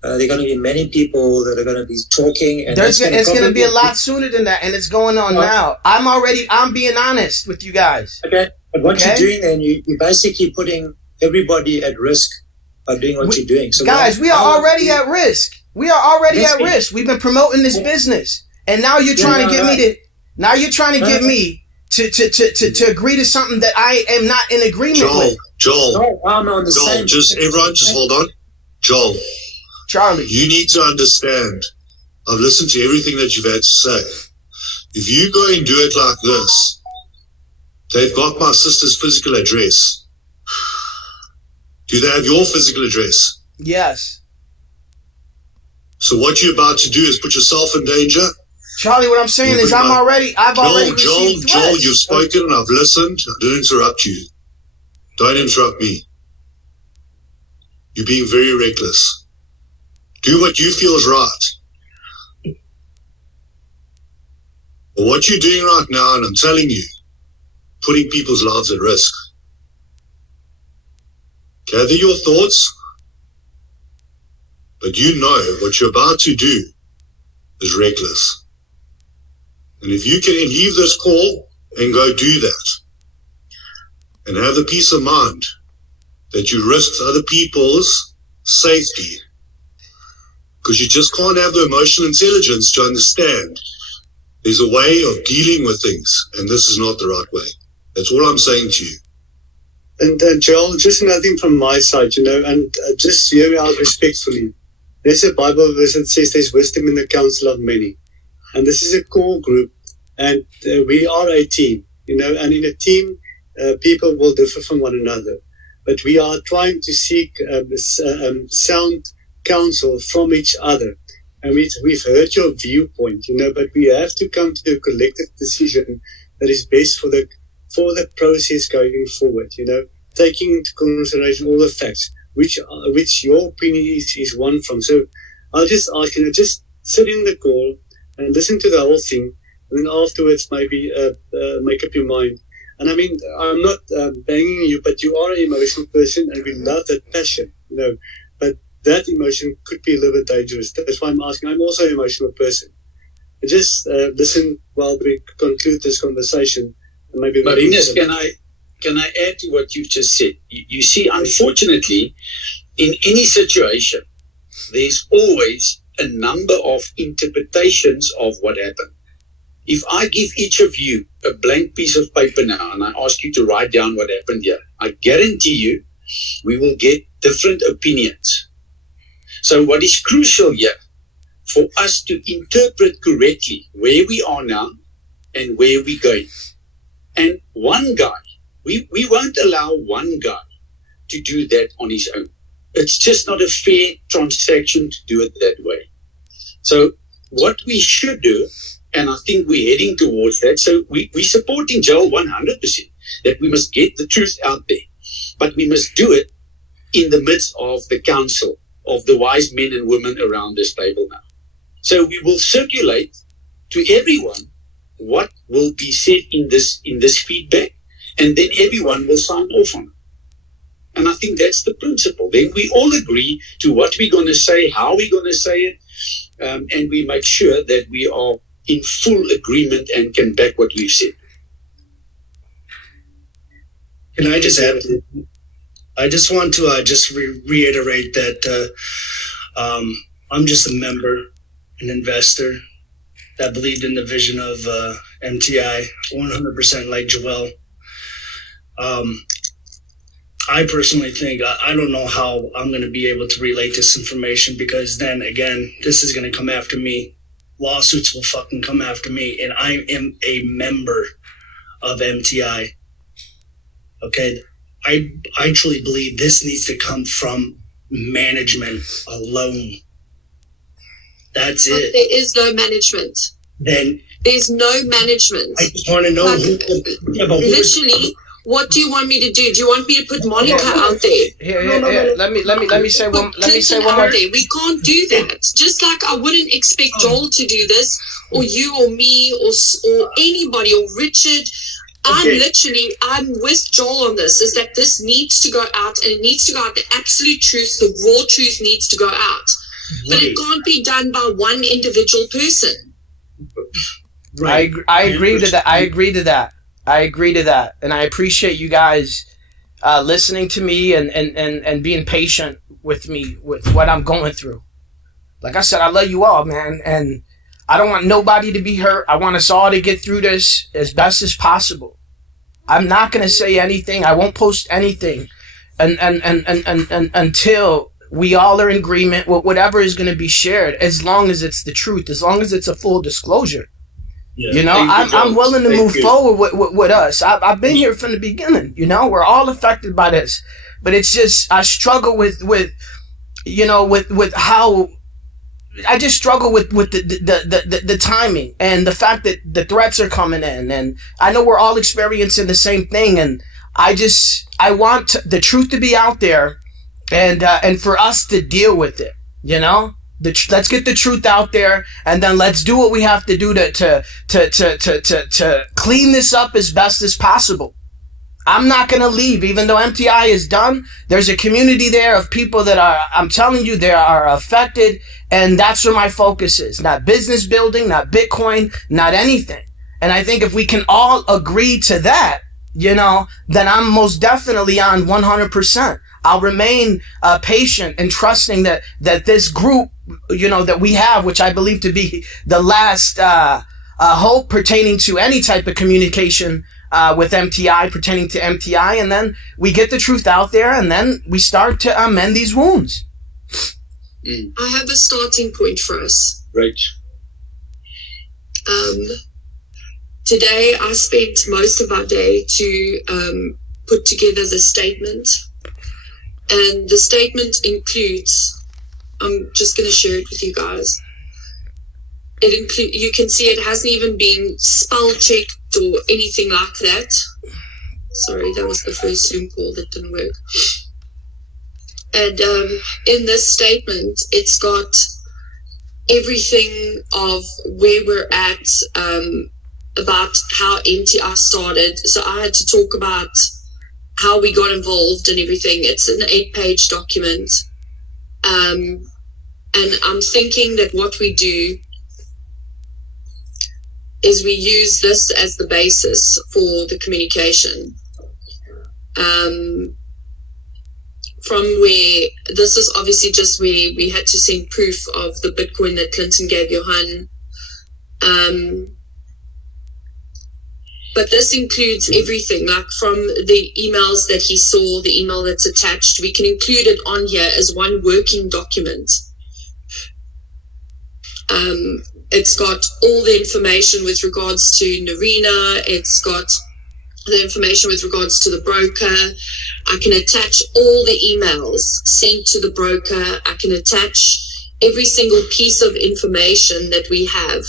there are going to be many people that are going to be talking. And it's going to be a lot sooner than that, and it's going on now. I'm being honest with you guys. Okay, but what you're doing then, you're basically putting everybody at risk of doing what you're doing. So guys, we are already at risk. We are already at risk. We've been promoting this business, and now you're trying to get me to. Now you're trying to get me to agree to something that I am not in agreement with. Joel, I'm on the same. Everyone, just hold on. Joel, Charlie, you need to understand. I've listened to everything that you've had to say. If you go and do it like this, they've got my sister's physical address. Do they have your physical address? Yes. So what you're about to do is put yourself in danger. Charlie, what I'm saying is I've already received threats. Joel, you've spoken and I've listened. I didn't interrupt you. Don't interrupt me. You're being very reckless. Do what you feel is right. But what you're doing right now, and I'm telling you, putting people's lives at risk. Gather your thoughts, but you know what you're about to do is reckless. And if you can leave this call and go do that, and have the peace of mind that you risked other people's safety, because you just can't have the emotional intelligence to understand there's a way of dealing with things, and this is not the right way. That's all I'm saying to you. And Joel, just another thing from my side, and just hear me out respectfully. There's a Bible verse that says there's wisdom in the counsel of many. And this is a core group, and we are a team, and in a team, people will differ from one another. But we are trying to seek sound counsel from each other. And we've heard your viewpoint, but we have to come to a collective decision that is best for the process going forward, taking into consideration all the facts, which your opinion is one from. So I'll just ask, just sit in the call and listen to the whole thing, and then afterwards maybe make up your mind. And I mean, I'm not banging you, but you are an emotional person, and we love that passion, but that emotion could be a little bit dangerous. That's why I'm asking. I'm also an emotional person. Just listen while we conclude this conversation. And maybe Marinus, can I add to what you've just said? You see, unfortunately, in any situation, there's always a number of interpretations of what happened. If I give each of you a blank piece of paper now and I ask you to write down what happened here, I guarantee you we will get different opinions. So what is crucial here for us to interpret correctly where we are now and where we're going. And one guy, we won't allow one guy to do that on his own. It's just not a fair transaction to do it that way. So what we should do, and I think we're heading towards that, so we're supporting Joel 100%, that we must get the truth out there. But we must do it in the midst of the council. of the wise men and women around this table now. So we will circulate to everyone what will be said in this feedback, and then everyone will sign off on it. And I think that's the principle. Then we all agree to what we're going to say, how we're going to say it, and we make sure that we are in full agreement and can back what we've said. Can I just add? I just want to reiterate that I'm just a member, an investor that believed in the vision of MTI 100% like Joel. I personally think, I don't know how I'm going to be able to relate this information, because then again, this is going to come after me. Lawsuits will fucking come after me, and I am a member of MTI. Okay? I truly believe this needs to come from management alone. That's but it. There is no management. Then there's no management. I just want to know literally. What do you want me to do? Do you want me to put Monica out there? Here. Let me say one more. We can't do that. Just like I wouldn't expect Joel to do this, or you, or me, or anybody, or Richard. I'm with Joel on this. Is that this needs to go out, and it needs to go out. The absolute truth, the raw truth, needs to go out. But it can't be done by one individual person. Right. I agree to that. I agree to that. And I appreciate you guys listening to me and being patient with me with what I'm going through. Like I said, I love you all, man. And I don't want nobody to be hurt. I want us all to get through this as best as possible. I'm not going to say anything. I won't post anything and until we all are in agreement with whatever is going to be shared, as long as it's the truth, as long as it's a full disclosure. Yeah, you know, I'm willing to move forward with us. I've been here from the beginning. You know, we're all affected by this, but it's just I struggle with how I just struggle with the timing and the fact that the threats are coming in, and I know we're all experiencing the same thing, and I want the truth to be out there, and for us to deal with it. You know. Let's get the truth out there, and then let's do what we have to do to clean this up as best as possible. I'm not going to leave, even though MTI is done. There's a community there of people that I'm telling you, they are affected, and that's where my focus is. Not business building, not Bitcoin, not anything. And I think if we can all agree to that, you know, then I'm most definitely on 100%. I'll remain patient and trusting that this group, you know, that we have, which I believe to be the last hope pertaining to any type of communication with MTI, pertaining to MTI, and then we get the truth out there, and then we start to mend these wounds. I have a starting point for us. Right. Today, I spent most of our day to put together the statement. And the statement includes, I'm just going to share it with you guys. You can see it hasn't even been spell checked or anything like that. Sorry, that was the first Zoom call that didn't work. And in this statement, it's got everything of where we're at, about how MTI started. So I had to talk about how we got involved and everything. It's an 8-page document. And I'm thinking that what we do is we use this as the basis for the communication. From where, this is obviously just where we had to send proof of the Bitcoin that Clinton gave Johan. But this includes everything, like from the emails that he saw, the email that's attached. We can include it on here as one working document. It's got all the information with regards to Narina. It's got the information with regards to the broker. I can attach all the emails sent to the broker. I can attach every single piece of information that we have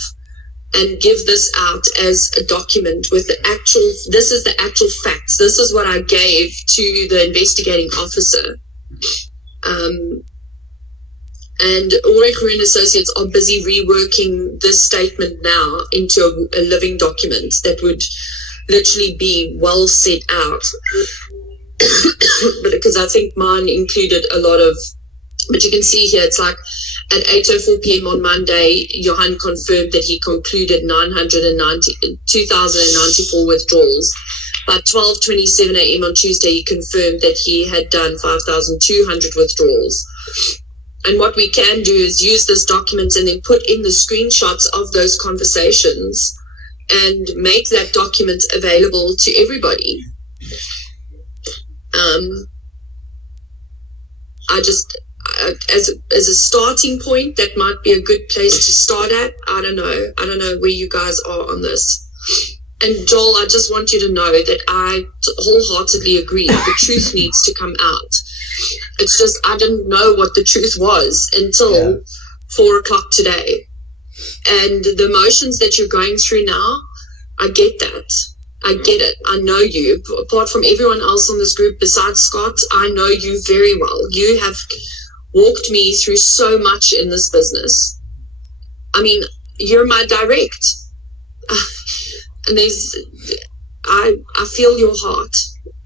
and give this out as a document with the actual, this is the actual facts. This is what I gave to the investigating officer. And I'm thinking that what we do is we use this as the basis for the communication. From where, this is the actual facts. This is what I gave to the investigating officer. And I'm thinking that what we do is we use this as the basis for the communication. From where, this is the actual facts. This is what I gave to the investigating officer. And Ulrich Rune Associates are busy reworking this statement now into a living document that would literally be well set out. But because I think mine included a lot of, but you can see here, it's like at 8:04 p.m. on Monday, Johan confirmed that he concluded 2,094 withdrawals. By 12:27 a.m. on Tuesday, he confirmed that he had done 5,200 withdrawals. And what we can do is use this document and then put in the screenshots of those conversations and make that document available to everybody. As a starting point, that might be a good place to start at. I don't know where you guys are on this. And Joel, I just want you to know that I wholeheartedly agree. The truth needs to come out. It's just I didn't know what the truth was until 4 o'clock today. And the emotions that you're going through now, I get that. I get it. I know you. Apart from everyone else on this group besides Scott, I know you very well. You have walked me through so much in this business. I mean, you're my direct. And I feel your heart.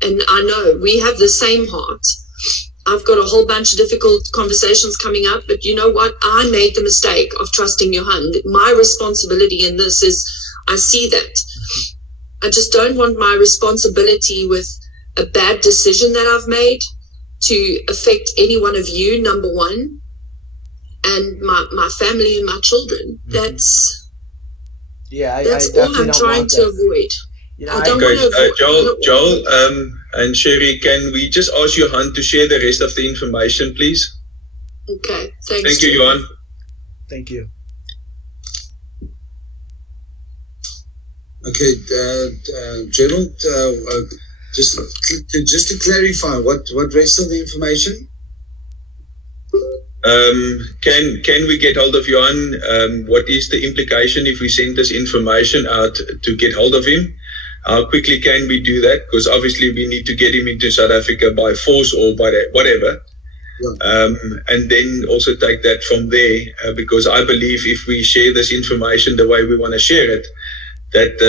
And I know we have the same heart. I've got a whole bunch of difficult conversations coming up, but you know what? I made the mistake of trusting Johan. My responsibility in this is, I see that. I just don't want my responsibility with a bad decision that I've made to affect any one of you, number one, and my family and my children. That's all I'm trying to avoid. I don't want to avoid. Joel, and Cherie, can we just ask Johan to share the rest of the information, please? Okay, thanks. Thank you, Johan. Thank you. Okay, Gerald, just to clarify, what rest of the information? Can we get hold of Johan? What is the implication if we send this information out to get hold of him? How quickly can we do that? Because obviously we need to get him into South Africa by force or by whatever. Yeah. And then also take that from there, because I believe if we share this information the way we want to share it, that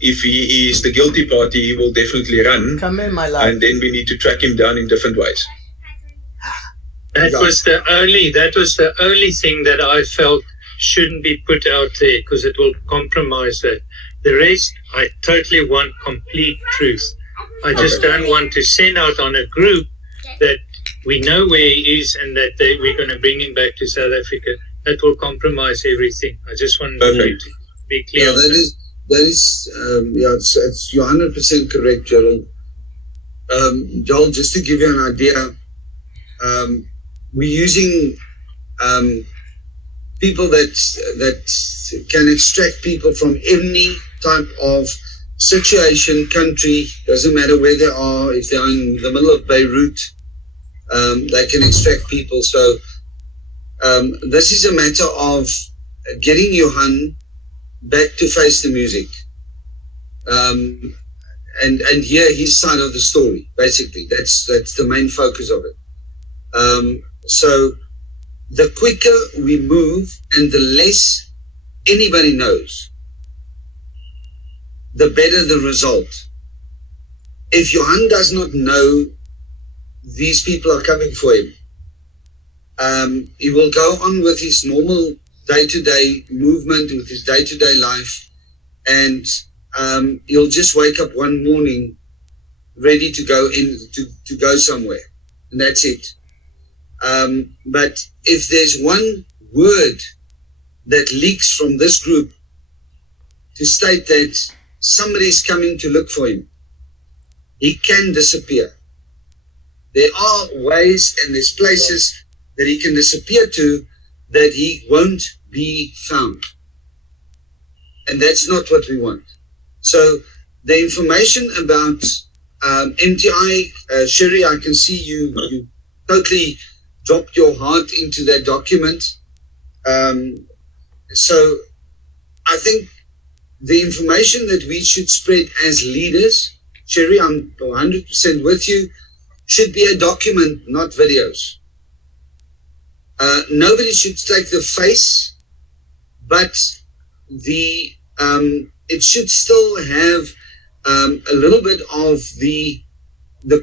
if he is the guilty party, he will definitely run. Come in, my love. And then we need to track him down in different ways. That was the only thing that I felt shouldn't be put out there, because it will compromise that. The rest, I totally want complete truth. I just don't want to send out on a group that we know where he is and that we're going to bring him back to South Africa. That will compromise everything. I just want to be clear. Yeah, it's you're 100% correct, Gerald. Joel, just to give you an idea, we're using people that can extract people from any type of situation, country, doesn't matter where they are. If they're in the middle of Beirut, they can extract people. So this is a matter of getting Johan back to face the music and hear his side of the story. Basically, that's the main focus of it. So the quicker we move and the less anybody knows, the better the result. If Johan does not know these people are coming for him, he will go on with his normal day-to-day movement, with his day-to-day life, and he'll just wake up one morning ready to go to go somewhere, and that's it. But if there's one word that leaks from this group to state that somebody is coming to look for him, he can disappear. There are ways and there's places that he can disappear to that he won't be found. And that's not what we want. So the information about MTI, Cherie, I can see you totally dropped your heart into that document. So I think the information that we should spread as leaders, Cherie, I'm 100% with you, should be a document, not videos. Nobody should take the face, but it should still have a little bit of the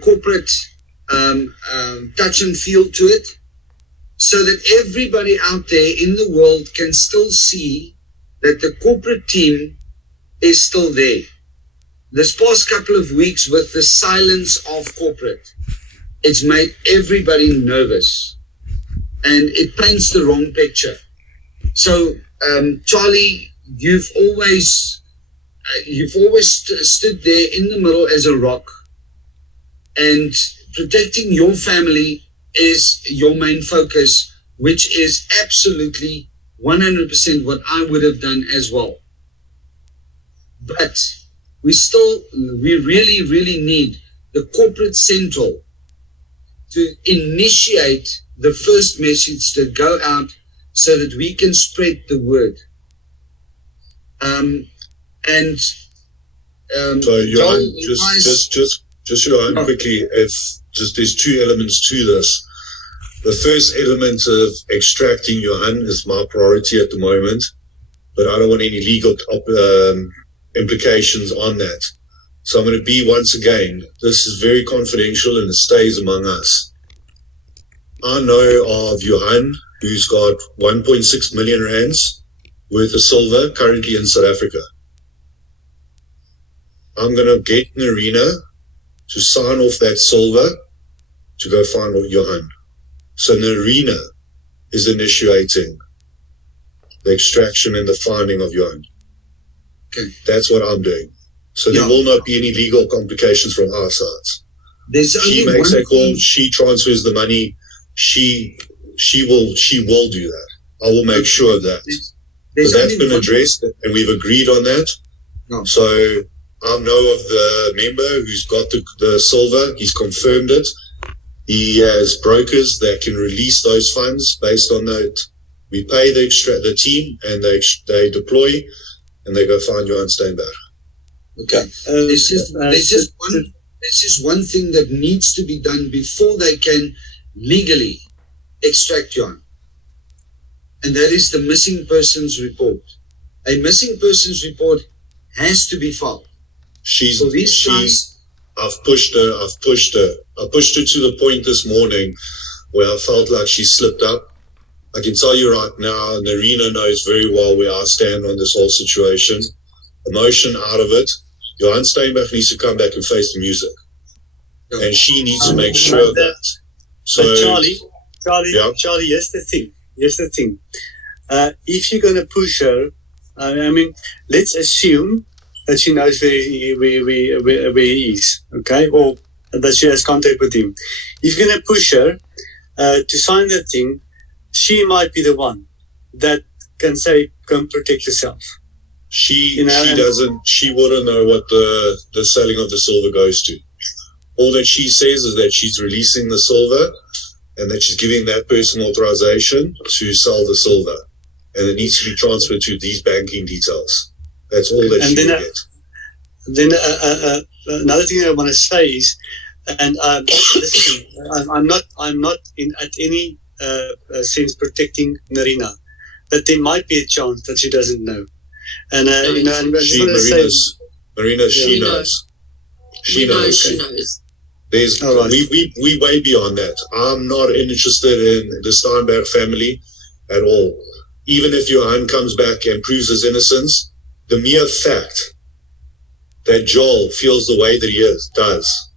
corporate touch and feel to it, so that everybody out there in the world can still see that the corporate team is still there. This past couple of weeks with the silence of corporate, it's made everybody nervous and it paints the wrong picture. So, Charlie, you've always stood there in the middle as a rock, and protecting your family is your main focus, which is absolutely 100% what I would have done as well. But we really, really need the corporate central to initiate the first message to go out so that we can spread the word. So Johan, just Johan, quickly, there's two elements to this. The first element of extracting Johan is my priority at the moment, but I don't want any legal implications on that. So I'm going to be, once again, this is very confidential and it stays among us. I know of Johan, who's got 1.6 million rands worth of silver currently in South Africa. I'm going to get an arena to sign off that silver to go find Johan. So an arena is initiating the extraction and the finding of Johan. Okay. That's what I'm doing. So there will not be any legal complications from our sides. She makes a call, she transfers the money, she will do that. I will make sure of that. So that's been addressed and we've agreed on that. No. So I know of the member who's got the silver, he's confirmed it. He has brokers that can release those funds based on that. We pay the team and they deploy and they go find Johan Steinberg. Okay. There's just one thing that needs to be done before they can legally extract Johan. And that is the missing persons report. A missing persons report has to be filed. I've pushed her to the point this morning where I felt like she slipped up. I can tell you right now, Narina knows very well where I stand on this whole situation. Emotion out of it. Johan Steinberg needs to come back and face the music. And she needs to make sure of that. So, Charlie, here's the thing. If you're going to push her, let's assume that she knows where he is, okay? Or that she has contact with him. If you're going to push her to sign that thing, she might be the one that can say, come protect yourself. She wouldn't know what the selling of the silver goes to. All that she says is that she's releasing the silver and that she's giving that person authorization to sell the silver. And it needs to be transferred to these banking details. That's all that she will get. Then another thing I want to say is, and listen, I'm not at any sense protecting Narina, but there might be a chance that she doesn't know. And Marina, she knows. She knows. There's we way beyond that. I'm not interested in the Steinberg family at all. Even if Johan comes back and proves his innocence, the mere fact that Joel feels the way that he does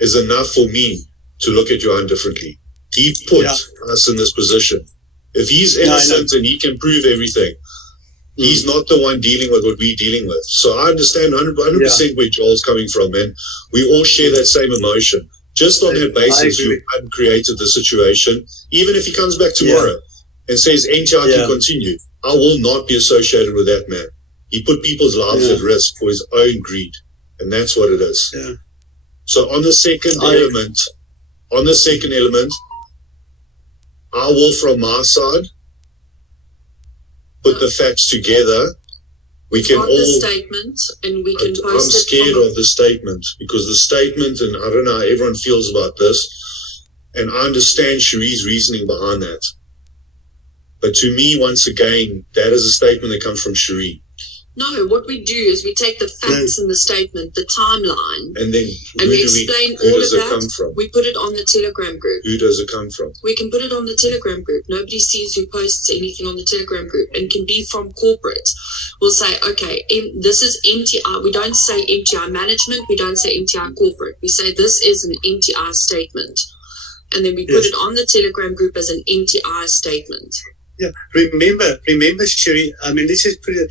is enough for me to look at Johan differently. He put us in this position. If he's innocent and he can prove everything, he's not the one dealing with what we're dealing with. So I understand 100% where Joel's coming from, and we all share that same emotion. Just on that basis, you created the situation. Even if he comes back tomorrow and says MTI can continue, I will not be associated with that man. He put people's lives at risk for his own greed, and that's what it is. Yeah. So on the second element, I will, from my side, put the facts together. We can all the statement, and we can post it. I'm scared of the statement because the statement, and I don't know how everyone feels about this. And I understand Cherie's reasoning behind that. But to me, once again, that is a statement that comes from Cherie. No, what we do is we take the facts in the statement, the timeline, and then we explain who all does of it that. come from? We put it on the Telegram group. Who does it come from? We can put it on the Telegram group. Nobody sees who posts anything on the Telegram group, and can be from corporate. We'll say, okay, this is MTI. We don't say MTI management. We don't say MTI corporate. We say this is an MTI statement. And then we put it on the Telegram group as an MTI statement. Yeah, remember, Cherie, I mean, this is pretty,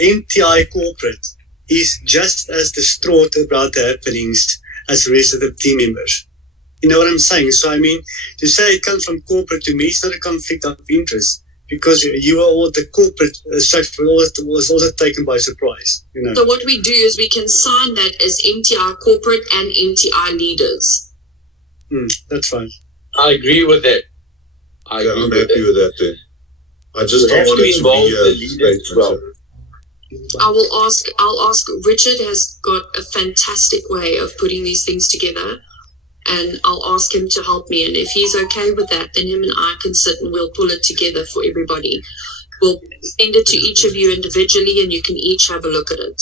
MTI corporate is just as distraught about the happenings as the rest of the team members. You know what I'm saying? So, I mean, to say it comes from corporate, to me, it's not a conflict of interest, because you are all the corporate structure was also taken by surprise. You know. So what we do is we can sign that as MTI corporate and MTI leaders. That's fine. I agree with that. I'm happy with that then. I just don't want it to involve be the leaders as well. I'll ask, Richard has got a fantastic way of putting these things together, and I'll ask him to help me, and if he's okay with that, then him and I can sit and we'll pull it together for everybody. We'll send it to each of you individually, and you can each have a look at it.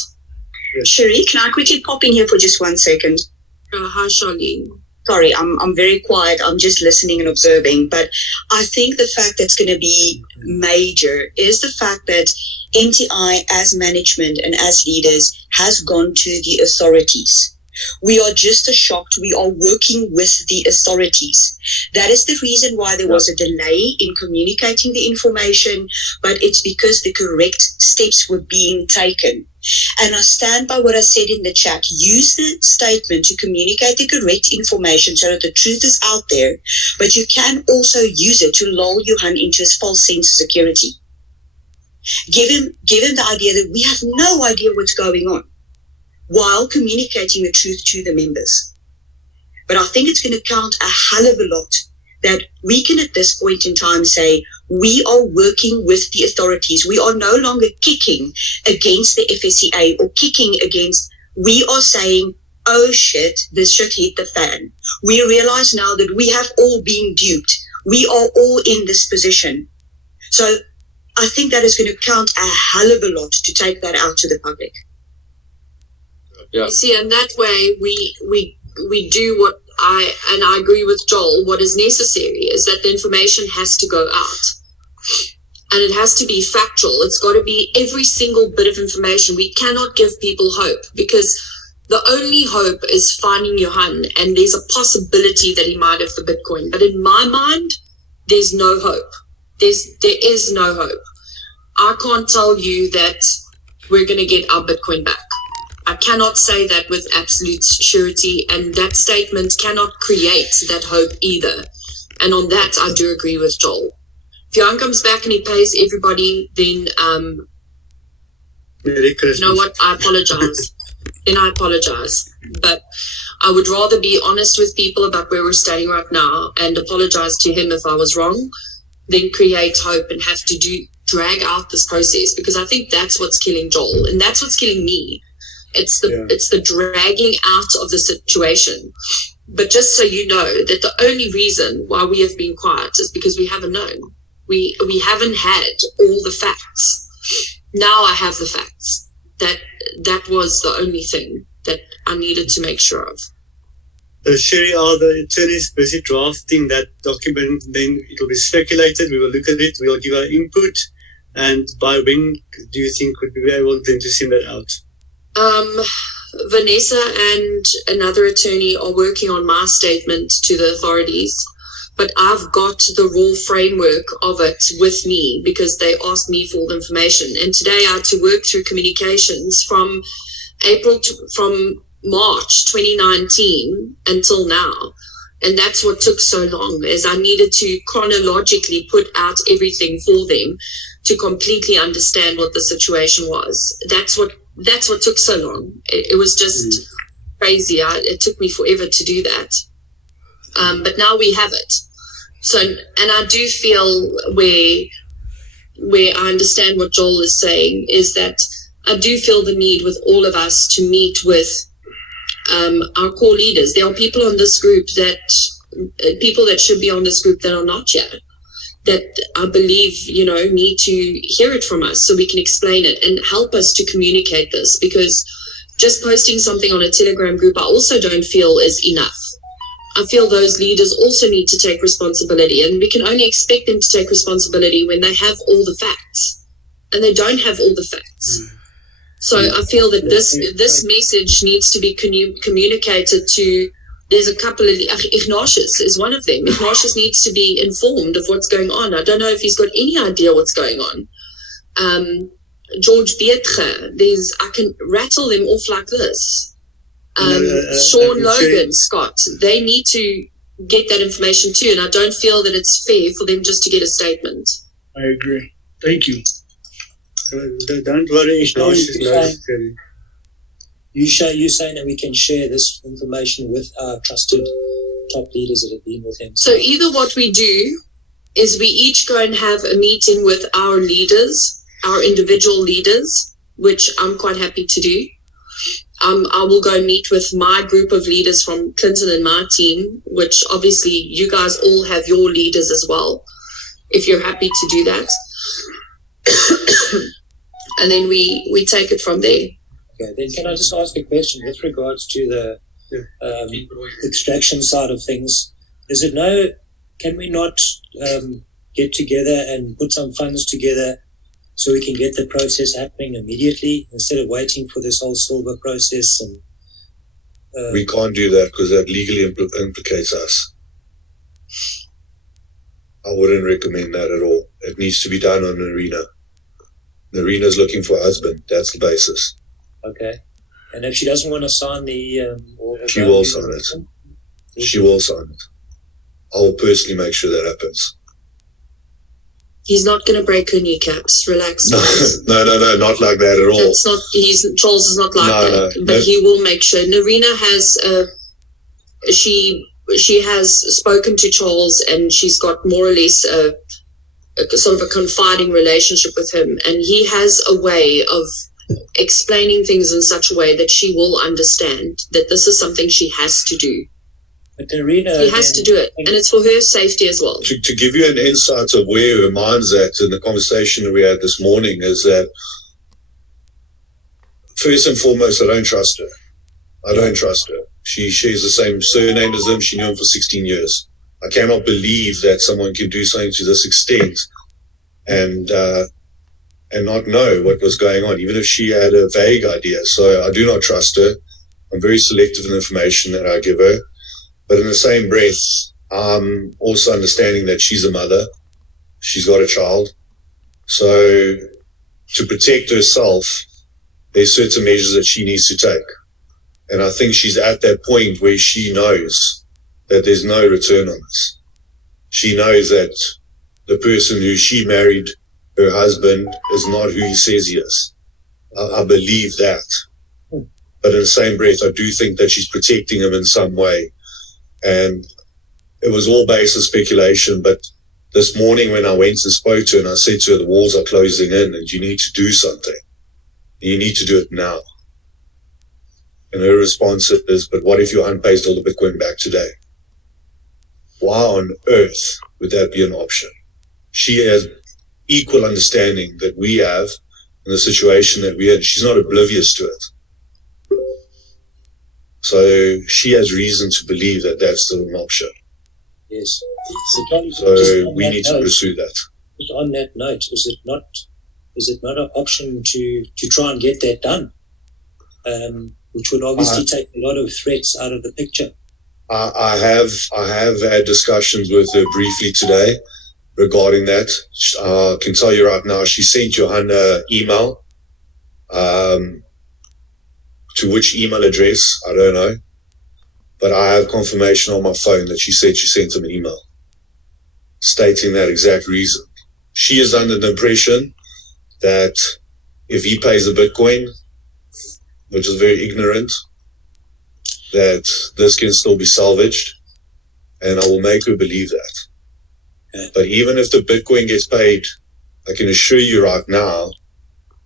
Cherie, can I quickly pop in here for just 1 second? Hi, Charlene. Sorry, I'm very quiet. I'm just listening and observing. But I think the fact that's going to be major is the fact that MTI as management and as leaders has gone to the authorities. We are just as shocked. We are working with the authorities. That is the reason why there was a delay in communicating the information, but it's because the correct steps were being taken. And I stand by what I said in the chat. Use the statement to communicate the correct information so that the truth is out there, but you can also use it to lull Johan into a false sense of security. Give him the idea that we have no idea what's going on, while communicating the truth to the members. But I think it's going to count a hell of a lot that we can at this point in time say, we are working with the authorities. We are no longer kicking against the FSCA or kicking against, we are saying, oh shit, this shit hit the fan. We realize now that we have all been duped. We are all in this position. So I think that is going to count a hell of a lot to take that out to the public. Yeah. You see, and that way we do what I agree with Joel, what is necessary is that the information has to go out. And it has to be factual. It's got to be every single bit of information. We cannot give people hope, because the only hope is finding Johan, and there's a possibility that he might have the Bitcoin. But in my mind, there's no hope. There is no hope. I can't tell you that we're going to get our Bitcoin back. I cannot say that with absolute surety, and that statement cannot create that hope either. And on that, I do agree with Joel. If Johan comes back and he pays everybody, then, you know what, I apologize. Then I apologize. But I would rather be honest with people about where we're standing right now and apologize to him if I was wrong, than create hope and have to drag out this process, because I think that's what's killing Joel, and that's what's killing me. It's the dragging out of the situation. But just so you know, that the only reason why we have been quiet is because we haven't known. We haven't had all the facts. Now I have the facts. That was the only thing that I needed to make sure of. Cherie, are the attorneys busy drafting that document? Then it will be circulated. We will look at it. We will give our input. And by when do you think would we be able then to send that out? Vanessa and another attorney are working on my statement to the authorities, but I've got the raw framework of it with me because they asked me for all the information. And today I had to work through communications from March 2019 until now. And that's what took so long, is I needed to chronologically put out everything for them to completely understand what the situation was. That's what took so long. It was just crazy. It took me forever to do that. But now we have it. So, and I do feel where I understand what Joel is saying is that I do feel the need with all of us to meet with our core leaders. There are people on this group that people that should be on this group that are not here, that I believe, need to hear it from us so we can explain it and help us to communicate this, because just posting something on a Telegram group, I also don't feel is enough. I feel those leaders also need to take responsibility, and we can only expect them to take responsibility when they have all the facts, and they don't have all the facts. So I feel that this message needs to be communicated to. There's a couple of, Ignatius is one of them. Ignatius needs to be informed of what's going on. I don't know if he's got any idea what's going on. George Beetge, I can rattle them off like this. Sean Logan, Scott, they need to get that information too, and I don't feel that it's fair for them just to get a statement. I agree. Thank you. Don't worry, Ignatius. You're saying that we can share this information with our trusted top leaders that have been with him. So either what we do is we each go and have a meeting with our leaders, our individual leaders, which I'm quite happy to do. I will go meet with my group of leaders from Clinton and my team, which obviously you guys all have your leaders as well, if you're happy to do that. And then we take it from there. Okay, then can I just ask a question with regards to the extraction side of things? Can we not get together and put some funds together so we can get the process happening immediately instead of waiting for this whole silver process? And we can't do that because that legally implicates us. I wouldn't recommend that at all. It needs to be done on Narina. Narina's looking for a husband. That's the basis. Okay. And if she doesn't want to sign the... she will sign it. She will sign it. I will personally make sure that happens. He's not going to break her kneecaps. Relax. No, not like that at all. That's not. Charles is not like that. But he will make sure. Narina has. She has spoken to Charles, and she's got more or less a sort of a confiding relationship with him, and he has a way of explaining things in such a way that she will understand that this is something she has to do. But Narina, he has to do it, and it's for her safety as well. To give you an insight of where her mind's at in the conversation that we had this morning is that, first and foremost, I don't trust her. I don't trust her. She shares the same surname as him. She knew him for 16 years. I cannot believe that someone can do something to this extent and not know what was going on, even if she had a vague idea. So I do not trust her. I'm very selective in the information that I give her. But in the same breath, I'm also understanding that she's a mother. She's got a child. So to protect herself, there's certain measures that she needs to take. And I think she's at that point where she knows that there's no return on this. She knows that the person who she married, her husband, is not who he says he is. I believe that. But in the same breath, I do think that she's protecting him in some way. And it was all based on speculation. But this morning when I went and spoke to her and I said to her, the walls are closing in and you need to do something. You need to do it now. And her response is, but what if Johan pays all the Bitcoin back today? Why on earth would that be an option? She has equal understanding that we have in the situation that we're in. She's not oblivious to it. So she has reason to believe that that's still an option. Yes. So we need to pursue that. Just on that note, is it not an option to try and get that done? Which would obviously take a lot of threats out of the picture. I have had discussions with her briefly today regarding that. I can tell you right now, she sent Johan an email. To which email address, I don't know. But I have confirmation on my phone that she said she sent him an email stating that exact reason. She is under the impression that if he pays the Bitcoin, which is very ignorant, that this can still be salvaged, and I will make her believe that. Yeah. But even if the Bitcoin gets paid, I can assure you right now,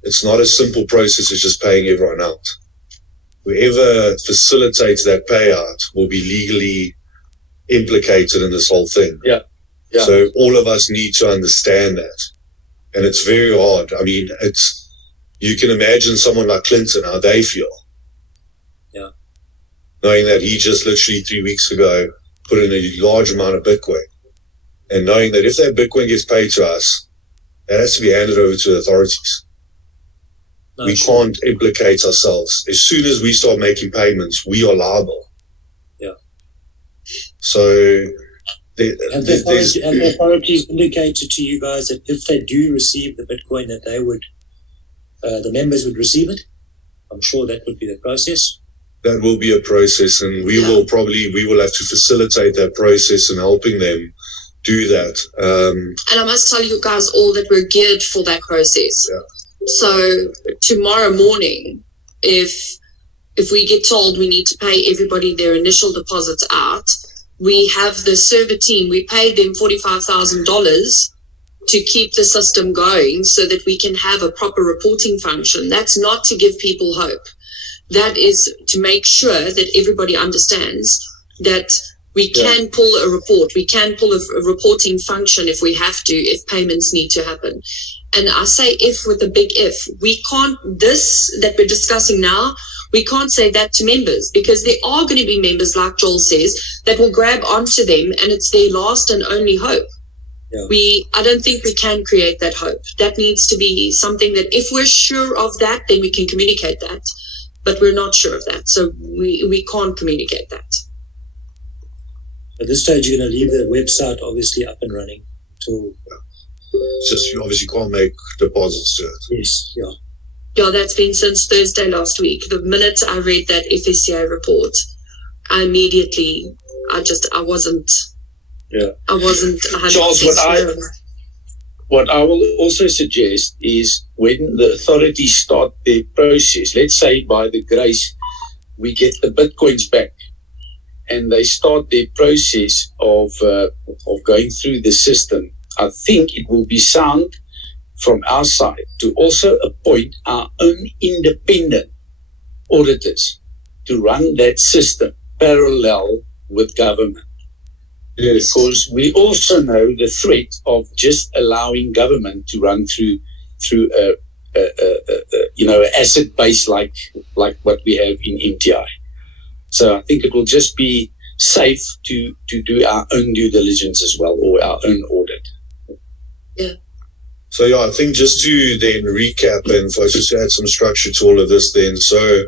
it's not a simple process as just paying everyone out. Whoever facilitates that payout will be legally implicated in this whole thing. Yeah. So all of us need to understand that. And it's very hard. I mean, you can imagine someone like Clinton, how they feel. Yeah. Knowing that he just literally 3 weeks ago put in a large amount of Bitcoin. And knowing that if that Bitcoin gets paid to us, that has to be handed over to the authorities. No, we can't implicate ourselves. As soon as we start making payments, we are liable. Yeah. So have the authorities indicated to you guys that if they do receive the Bitcoin, that they would, the members would receive it? I'm sure that would be the process. That will be a process, and we will have to facilitate that process and helping them do that. And I must tell you guys all that we're geared for that process. Yeah. So tomorrow morning, if we get told we need to pay everybody their initial deposits out, we have the server team, we paid them $45,000 to keep the system going so that we can have a proper reporting function. That's not to give people hope. That is to make sure that everybody understands that we can pull a report. We can pull a reporting function if we have to, if payments need to happen. And I say if with a big if. We can't, this that we're discussing now, we can't say that to members because there are going to be members, like Joel says, that will grab onto them and it's their last and only hope. Yeah. I don't think we can create that hope. That needs to be something that if we're sure of that, then we can communicate that. But we're not sure of that. So we can't communicate that. At this stage, you're going to leave the website obviously up and running until... It's just you obviously can't make deposits to it. Yes, yeah. Yeah, that's been since Thursday last week. The minute I read that FSCA report, I wasn't 100% Charles, sure. What I will also suggest is when the authorities start their process, let's say by the grace we get the Bitcoins back, and they start their process of going through the system, I think it will be sound from our side to also appoint our own independent auditors to run that system parallel with government. Yes. Because we also know the threat of just allowing government to run through an asset base like what we have in MTI. So I think it will just be safe to do our own due diligence as well, or our own audit. Yeah. So I think just to then recap and if I just add some structure to all of this then, so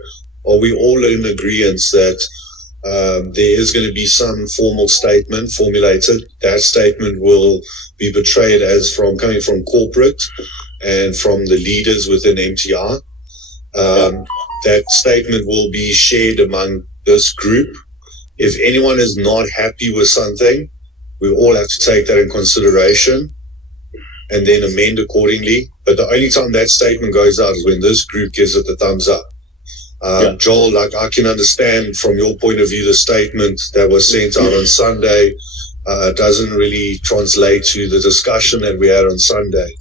are we all in agreement that there is going to be some formal statement formulated? That statement will be portrayed as coming from corporate and from the leaders within MTI. That statement will be shared among this group. If anyone is not happy with something, we all have to take that in consideration and then amend accordingly. But the only time that statement goes out is when this group gives it the thumbs up. Joel, I can understand from your point of view the statement that was sent out on Sunday doesn't really translate to the discussion that we had on Sunday.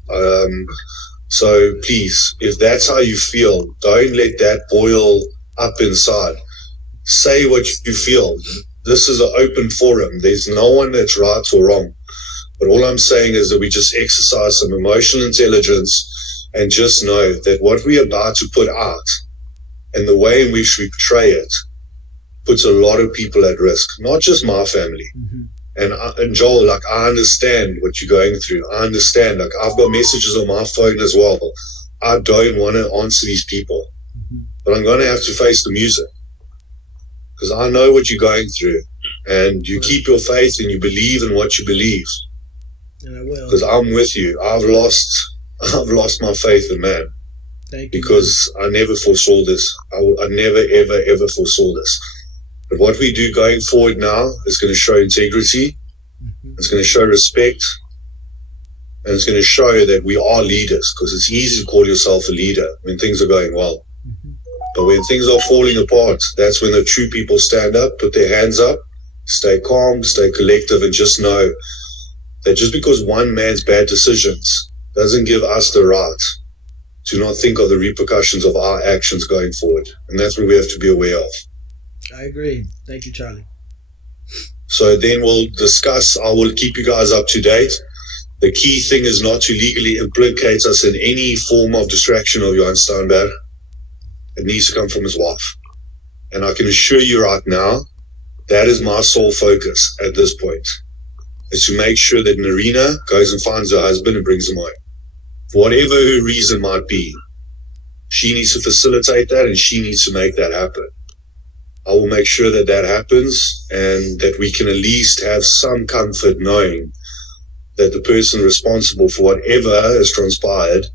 So please, if that's how you feel, don't let that boil up inside. Say what you feel. This is an open forum. There's no one that's right or wrong. But all I'm saying is that we just exercise some emotional intelligence and just know that what we're about to put out and the way in which we portray it puts a lot of people at risk, not just my family. Mm-hmm. And Joel, I understand what you're going through. I understand. I've got messages on my phone as well. I don't want to answer these people, but I'm going to have to face the music because I know what you're going through, and you keep your faith and you believe in what you believe. And I will. Because I'm with you. I've lost my faith in man. Thank you. Because I never foresaw this. I never, ever, ever foresaw this. But what we do going forward now is going to show integrity. It's going to show respect. And it's going to show that we are leaders, because it's easy to call yourself a leader when things are going well. But when things are falling apart, that's when the true people stand up, put their hands up, stay calm, stay collective, and just know that just because one man's bad decisions doesn't give us the right to not think of the repercussions of our actions going forward. And that's what we have to be aware of. I agree. Thank you, Charlie. So then we'll discuss. I will keep you guys up to date. The key thing is not to legally implicate us in any form of distraction of Johan Steinberg. It needs to come from his wife. And I can assure you right now, that is my sole focus at this point, is to make sure that Narina goes and finds her husband and brings him home. For whatever her reason might be, she needs to facilitate that and she needs to make that happen. I will make sure that that happens and that we can at least have some comfort knowing that the person responsible for whatever has transpired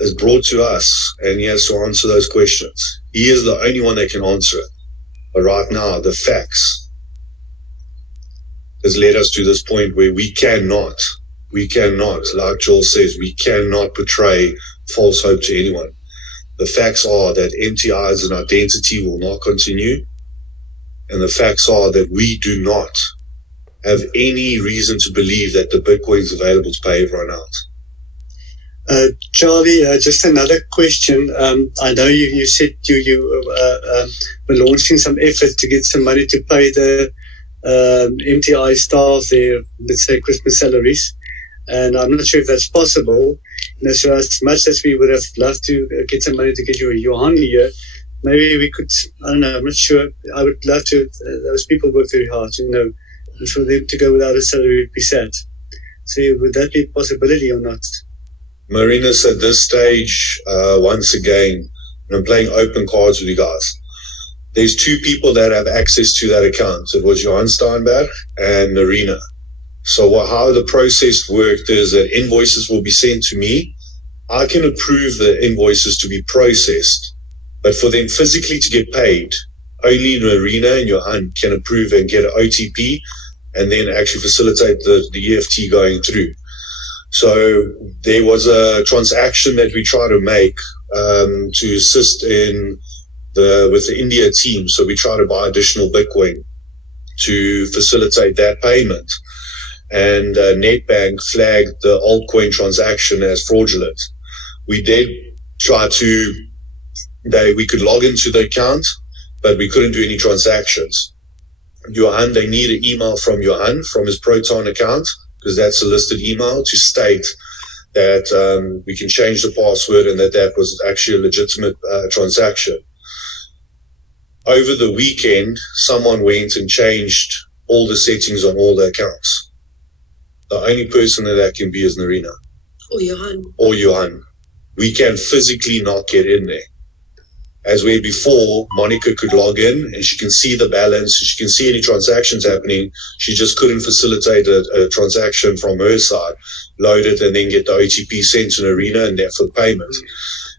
is brought to us and he has to answer those questions. He is the only one that can answer it. But right now, the facts has led us to this point where we cannot, like Joel says, we cannot portray false hope to anyone. The facts are that MTI as an identity will not continue. And the facts are that we do not have any reason to believe that the Bitcoin is available to pay everyone out. Charlie, just another question. I know you said you were launching some effort to get some money to pay the MTI staff their, let's say, Christmas salaries. And I'm not sure if that's possible. So as much as we would have loved to get some money to get you a Johan here, maybe we could, I don't know, I'm not sure. I would love to, those people work very hard, and for them to go without a salary would be sad. So would that be a possibility or not? Marinus, at this stage, once again, and I'm playing open cards with you guys, there's two people that have access to that account. It was Johan Steinberg and Narina. So how the process worked is that invoices will be sent to me. I can approve the invoices to be processed, but for them physically to get paid, only Narina and Johan can approve and get an OTP and then actually facilitate the EFT going through. So there was a transaction that we try to make to assist with the India team. So we try to buy additional Bitcoin to facilitate that payment. And NetBank flagged the altcoin transaction as fraudulent. We did try we could log into the account, but we couldn't do any transactions. Johan, they need an email from Johan from his Proton account, because that's a listed email to state that we can change the password and that was actually a legitimate transaction. Over the weekend, someone went and changed all the settings on all the accounts. The only person that can be is Narina. Or Johan. We can physically not get in there. As where before, Monica could log in and she can see the balance, she can see any transactions happening. She just couldn't facilitate a transaction from her side, load it and then get the OTP sent to Narina and there for the payment.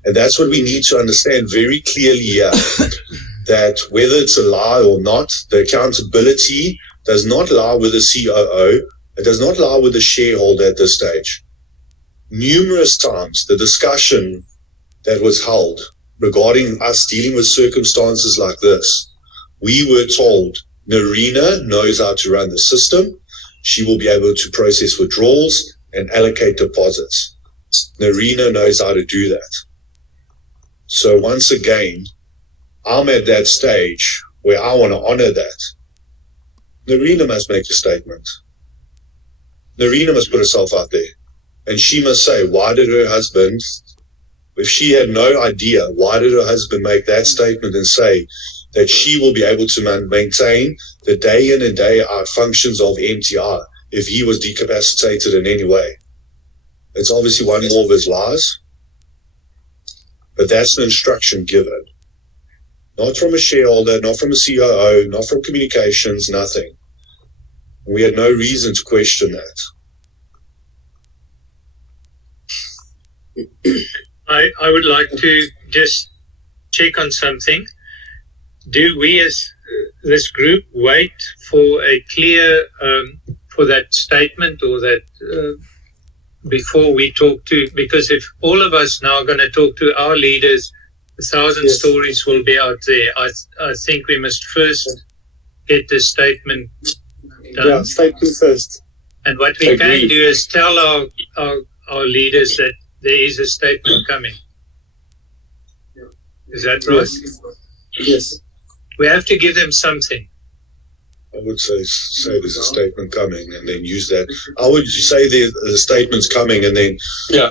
And that's what we need to understand very clearly here, that whether it's a lie or not, the accountability does not lie with the COO. It does not lie with the shareholder at this stage. Numerous times, the discussion that was held regarding us dealing with circumstances like this, we were told Narina knows how to run the system. She will be able to process withdrawals and allocate deposits. Narina knows how to do that. So once again, I'm at that stage where I want to honor that. Narina must make a statement. Narina must put herself out there. And she must say, why did her husband, if she had no idea, why did her husband make that statement and say that she will be able to maintain the day in and day out functions of MTI if he was decapacitated in any way? It's obviously one more of his lies, but that's an instruction given. Not from a shareholder, not from a COO, not from communications, nothing. We had no reason to question that. I would like to just check on something. Do we as this group wait for a clear, for that statement or that before we talk to, because if all of us now are going to talk to our leaders, 1,000 stories will be out there. I think we must first get this statement done. Yeah, statement first. And what we can do is tell our leaders that there is a statement coming. Is that right? Yes. We have to give them something. I would say there's a statement coming and then use that. I would say the statement's coming and then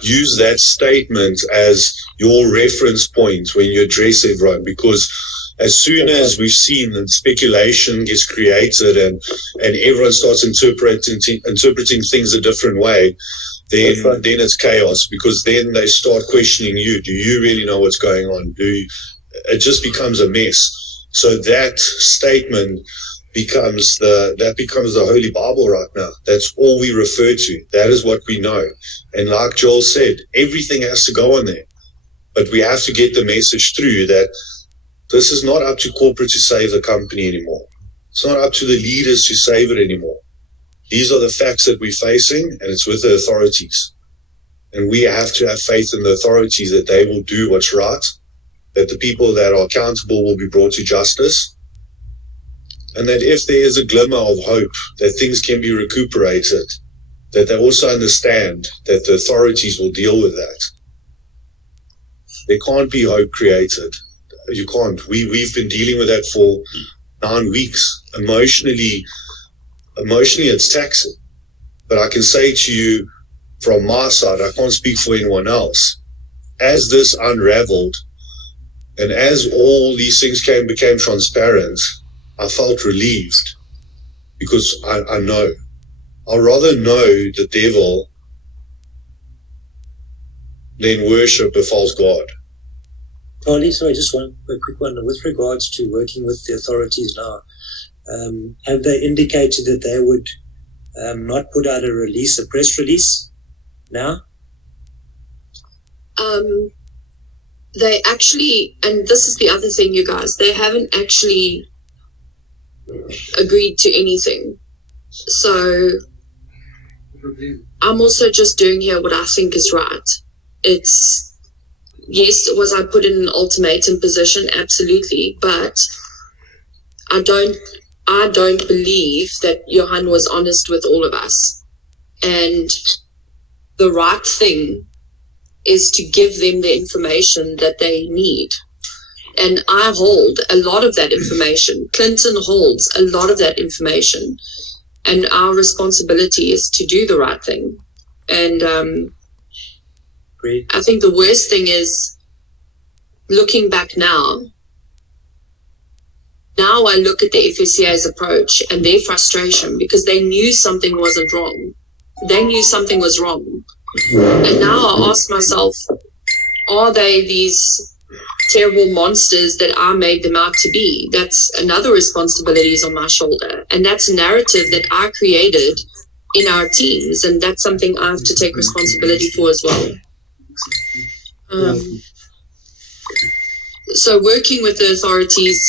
use that statement as your reference point when you address everyone, because as soon as we've seen that speculation gets created and everyone starts interpreting things a different way, then it's chaos, because then they start questioning you. Do you really know what's going on? It just becomes a mess. So that statement becomes the Holy Bible right now. That's all we refer to. That is what we know. And like Joel said, everything has to go on there. But we have to get the message through that this is not up to corporate to save the company anymore. It's not up to the leaders to save it anymore. These are the facts that we're facing, and it's with the authorities. And we have to have faith in the authorities that they will do what's right, that the people that are accountable will be brought to justice, and that if there is a glimmer of hope that things can be recuperated, that they also understand that the authorities will deal with that. There can't be hope created. You can't. We've been dealing with that for 9 weeks. Emotionally it's taxing. But I can say to you from my side, I can't speak for anyone else, as this unraveled and as all these things became transparent, I felt relieved, because I know. I'd rather know the devil than worship a false god. Carly, sorry, just a quick one. With regards to working with the authorities now, have they indicated that they would not put out a press release now? They actually, and this is the other thing, you guys, they haven't actually agreed to anything. So I'm also just doing here what I think is right. It's, yes, was I put in an ultimatum position? Absolutely. But I don't believe that Johan was honest with all of us. And the right thing is to give them the information that they need. And I hold a lot of that information. Clinton holds a lot of that information. And our responsibility is to do the right thing. And I think the worst thing is, looking back now I look at the FSCA's approach and their frustration, because they knew something wasn't wrong. They knew something was wrong. And now I ask myself, are they these terrible monsters that I made them out to be? That's another responsibility is on my shoulder. And that's a narrative that I created in our teams. And that's something I have to take responsibility for as well. So working with the authorities,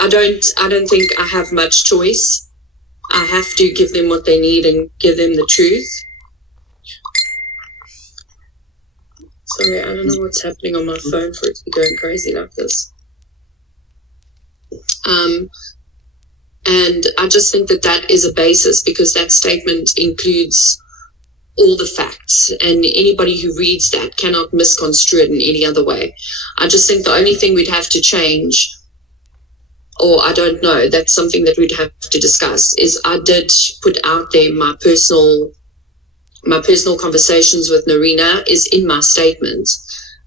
I don't think I have much choice. I have to give them what they need and give them the truth. Sorry, I don't know what's happening on my phone for it to be going crazy like this. And I just think that is a basis, because that statement includes all the facts, and anybody who reads that cannot misconstrue it in any other way. I just think the only thing we'd have to change, or I don't know, that's something that we'd have to discuss, is I did put out there my personal conversations with Narina is in my statement,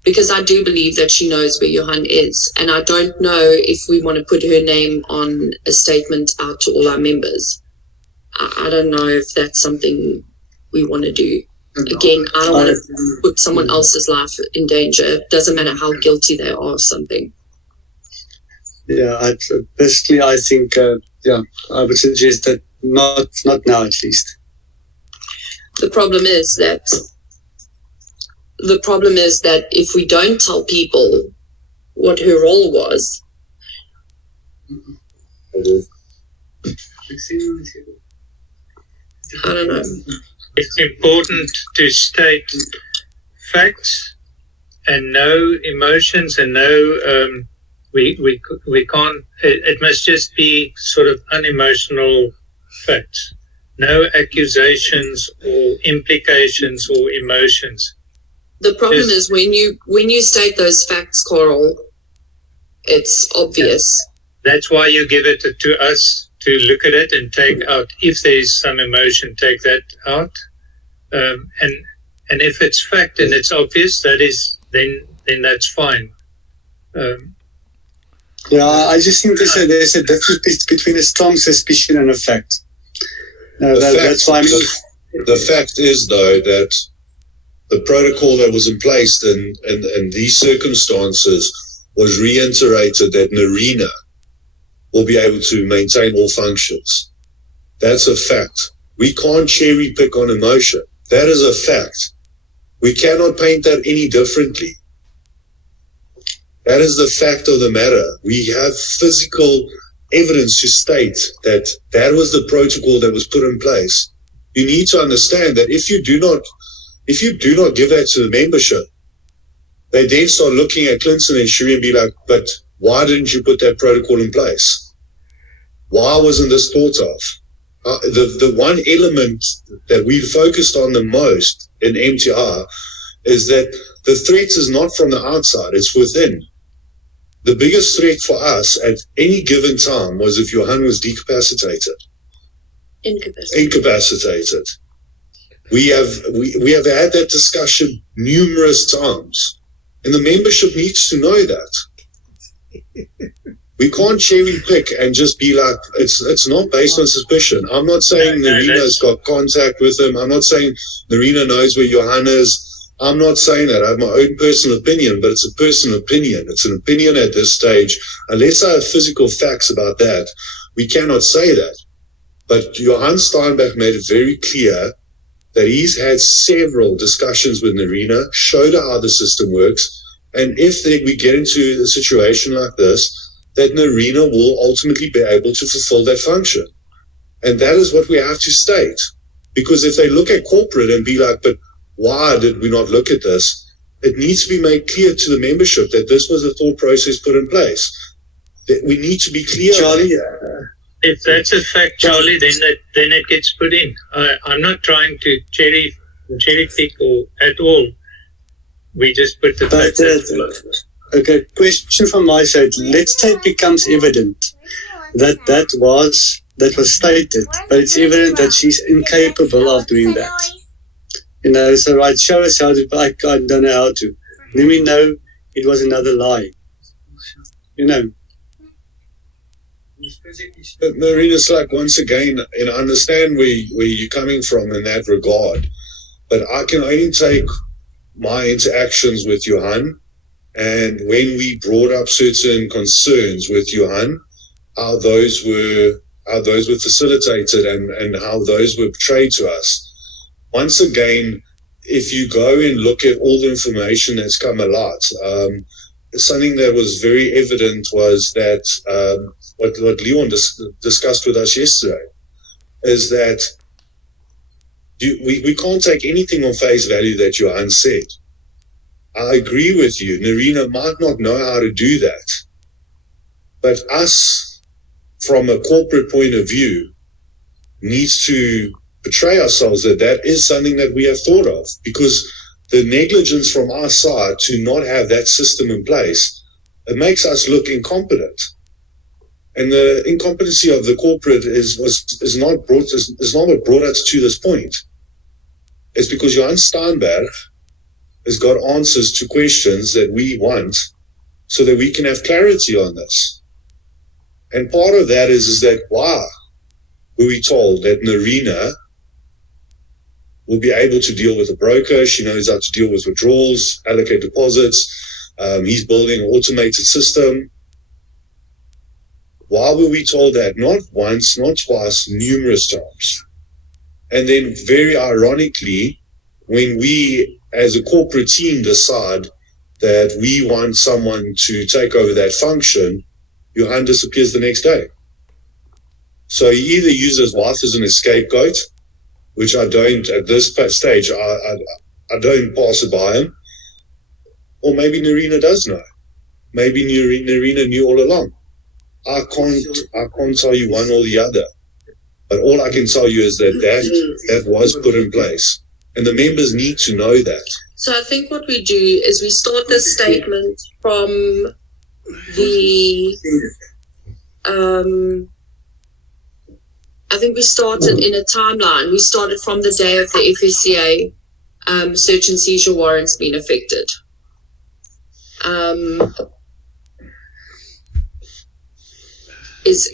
because I do believe that she knows where Johan is. And I don't know if we want to put her name on a statement out to all our members. I don't know if that's something we want to do. Again, I don't want to put someone else's life in danger. It doesn't matter how guilty they are of something. Yeah, basically, I think, I would suggest that not now at least. The problem is that if we don't tell people what her role was, I don't know. It's important to state facts and no emotions and no, we can't, it must just be sort of unemotional facts. No accusations or implications or emotions. The problem is when you state those facts, Coral, it's obvious. That's why you give it to us to look at it and take out, if there's some emotion, take that out. And if it's fact and it's obvious, then that's fine. I just think there's a difference between a strong suspicion and a fact. That's why the fact is, though, that the protocol that was in place in these circumstances was reiterated that Narina will be able to maintain all functions. That's a fact. We can't cherry pick on emotion. That is a fact. We cannot paint that any differently. That is the fact of the matter. We have physical evidence to state that that was the protocol that was put in place. You need to understand that if you do not give that to the membership, they then start looking at Clinton and Cherie and be like, but why didn't you put that protocol in place? Why wasn't this thought of? The one element that we focused on the most in MTI is that the threat is not from the outside, it's within. The biggest threat for us at any given time was if Johan was decapacitated. Incapacitated. We have had that discussion numerous times, and the membership needs to know that. We can't cherry pick and just be like, it's not based on suspicion. I'm not saying Narina's got contact with him. I'm not saying Narina knows where Johan is. I'm not saying that. I have my own personal opinion, but it's a personal opinion. It's an opinion at this stage. Unless I have physical facts about that, we cannot say that. But Johan Steinbach made it very clear that he's had several discussions with Narina, showed her how the system works, and if we get into a situation like this, that Narina will ultimately be able to fulfill that function. And that is what we have to state. Because if they look at corporate and be like, but why did we not look at this? It needs to be made clear to the membership that this was a thought process put in place. That we need to be clear. Charlie, if that's a fact, Charlie, then it gets put in. I'm not trying to cherry pick or at all. We just put the fact. Okay, question from my side. Let's say it becomes evident that was stated, but it's evident that she's incapable of doing that. So right, show us how to, I don't know how to. Let me know it was another lie. Marina's like, once again, and I understand where you're coming from in that regard, but I can only take my interactions with Johan, and when we brought up certain concerns with Johan, how those were facilitated and how those were portrayed to us. Once again, if you go and look at all the information that's come a lot, something that was very evident was that what Leon discussed with us yesterday is that we can't take anything on face value that Johan said. I agree with you. Narina might not know how to do that. But us, from a corporate point of view, needs to portray ourselves that is something that we have thought of. Because the negligence from our side to not have that system in place, it makes us look incompetent. And the incompetency of the corporate is not what brought us to this point. It's because Johan Steinberg has got answers to questions that we want so that we can have clarity on this. And part of that is that why were we told that Narina will be able to deal with a broker? She knows how to deal with withdrawals, allocate deposits. He's building an automated system. Why were we told that? Not once, not twice, numerous times. And then very ironically, when we as a corporate team decide that we want someone to take over that function, Johan disappears the next day. So he either uses his wife as an scapegoat, which I don't, at this stage, I don't pass it by him, or maybe Narina does know. Maybe Narina knew all along. I can't tell you one or the other. But all I can tell you is that was put in place. And the members need to know that. So I think what we do is we start this statement from the I think we started in a timeline. We started from the day of the FSCA search and seizure warrants being affected.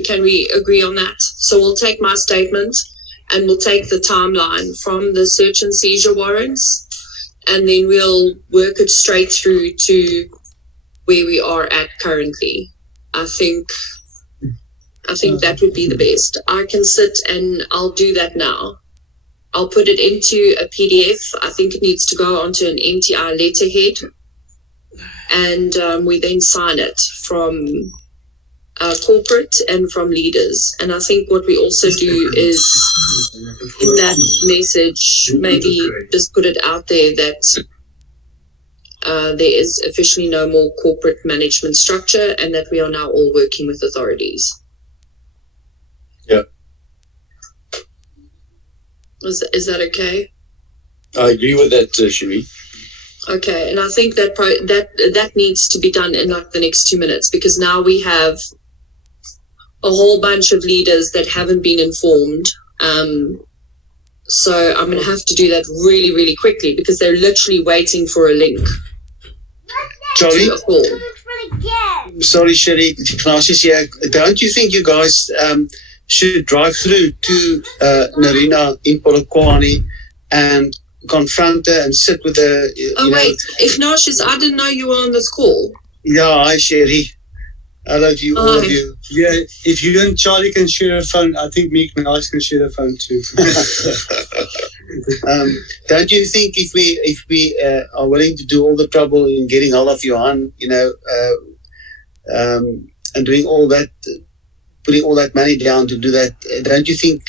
Can we agree on that? So we'll take my statement and we'll take the timeline from the search and seizure warrants, and then we'll work it straight through to where we are at currently. I think that would be the best. I can sit and I'll do that now. I'll put it into a PDF. I think it needs to go onto an MTI letterhead, and we then sign it from corporate and from leaders. And I think what we also do is in that message, maybe just put it out there that there is officially no more corporate management structure and that we are now all working with authorities. Yeah. Is that okay? I agree with that, Cherie. Okay, and I think that needs to be done in like the next 2 minutes, because now we have a whole bunch of leaders that haven't been informed. So I'm going to have to do that really, really quickly because they're literally waiting for a link. Charlie? To a call. Sorry, Cherie, here. Don't you think you guys should drive through to Narina in Polokwane and confront her and sit with her? Wait, Ignatius, I didn't know you were on this call. Yeah, hi, Cherie. I love you, all of you. Yeah, if you and Charlie can share a phone, I think me and Ice can share a phone too. Don't you think if we are willing to do all the trouble in getting hold of Johan, and doing all that, putting all that money down to do that, don't you think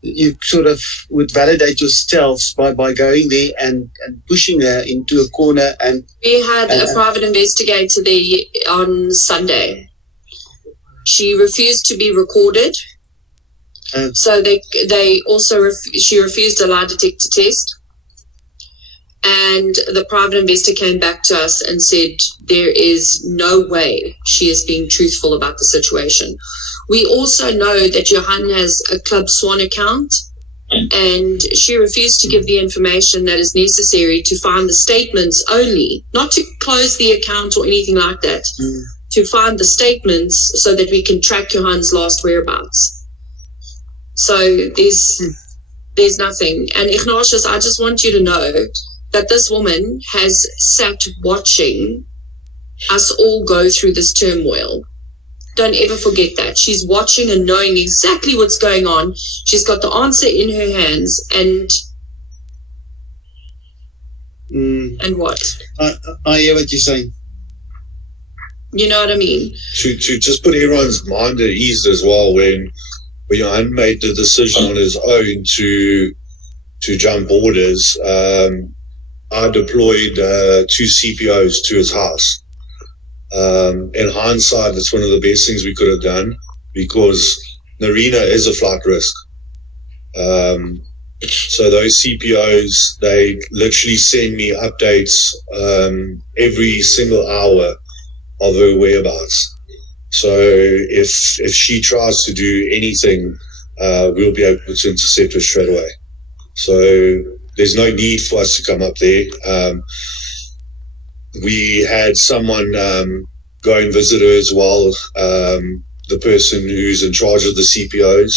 you sort of would validate yourselves by going there and pushing her into a corner? And we had a private investigator there on Sunday. She refused to be recorded. So they also she refused a lie detector test, and the private investigator came back to us and said there is no way she is being truthful about the situation. We also know that Johan has a Club Swan account, and she refused to give the information that is necessary to find the statements only, not to close the account or anything like that, to find the statements so that we can track Johan's last whereabouts. So there's nothing. And Ignatius, I just want you to know that this woman has sat watching us all go through this turmoil. Don't ever forget that. She's watching and knowing exactly what's going on. She's got the answer in her hands, and what? I hear what you're saying. You know what I mean? To just put everyone's mind at ease as well, when Johan made the decision on his own to jump borders, I deployed 2 CPOs to his house. In hindsight, it's one of the best things we could have done, because Narina is a flight risk. So those CPOs, they literally send me updates every single hour of her whereabouts. So if she tries to do anything, we'll be able to intercept her straight away. So there's no need for us to come up there. We had someone go and visit her as well, the person who's in charge of the CPOs.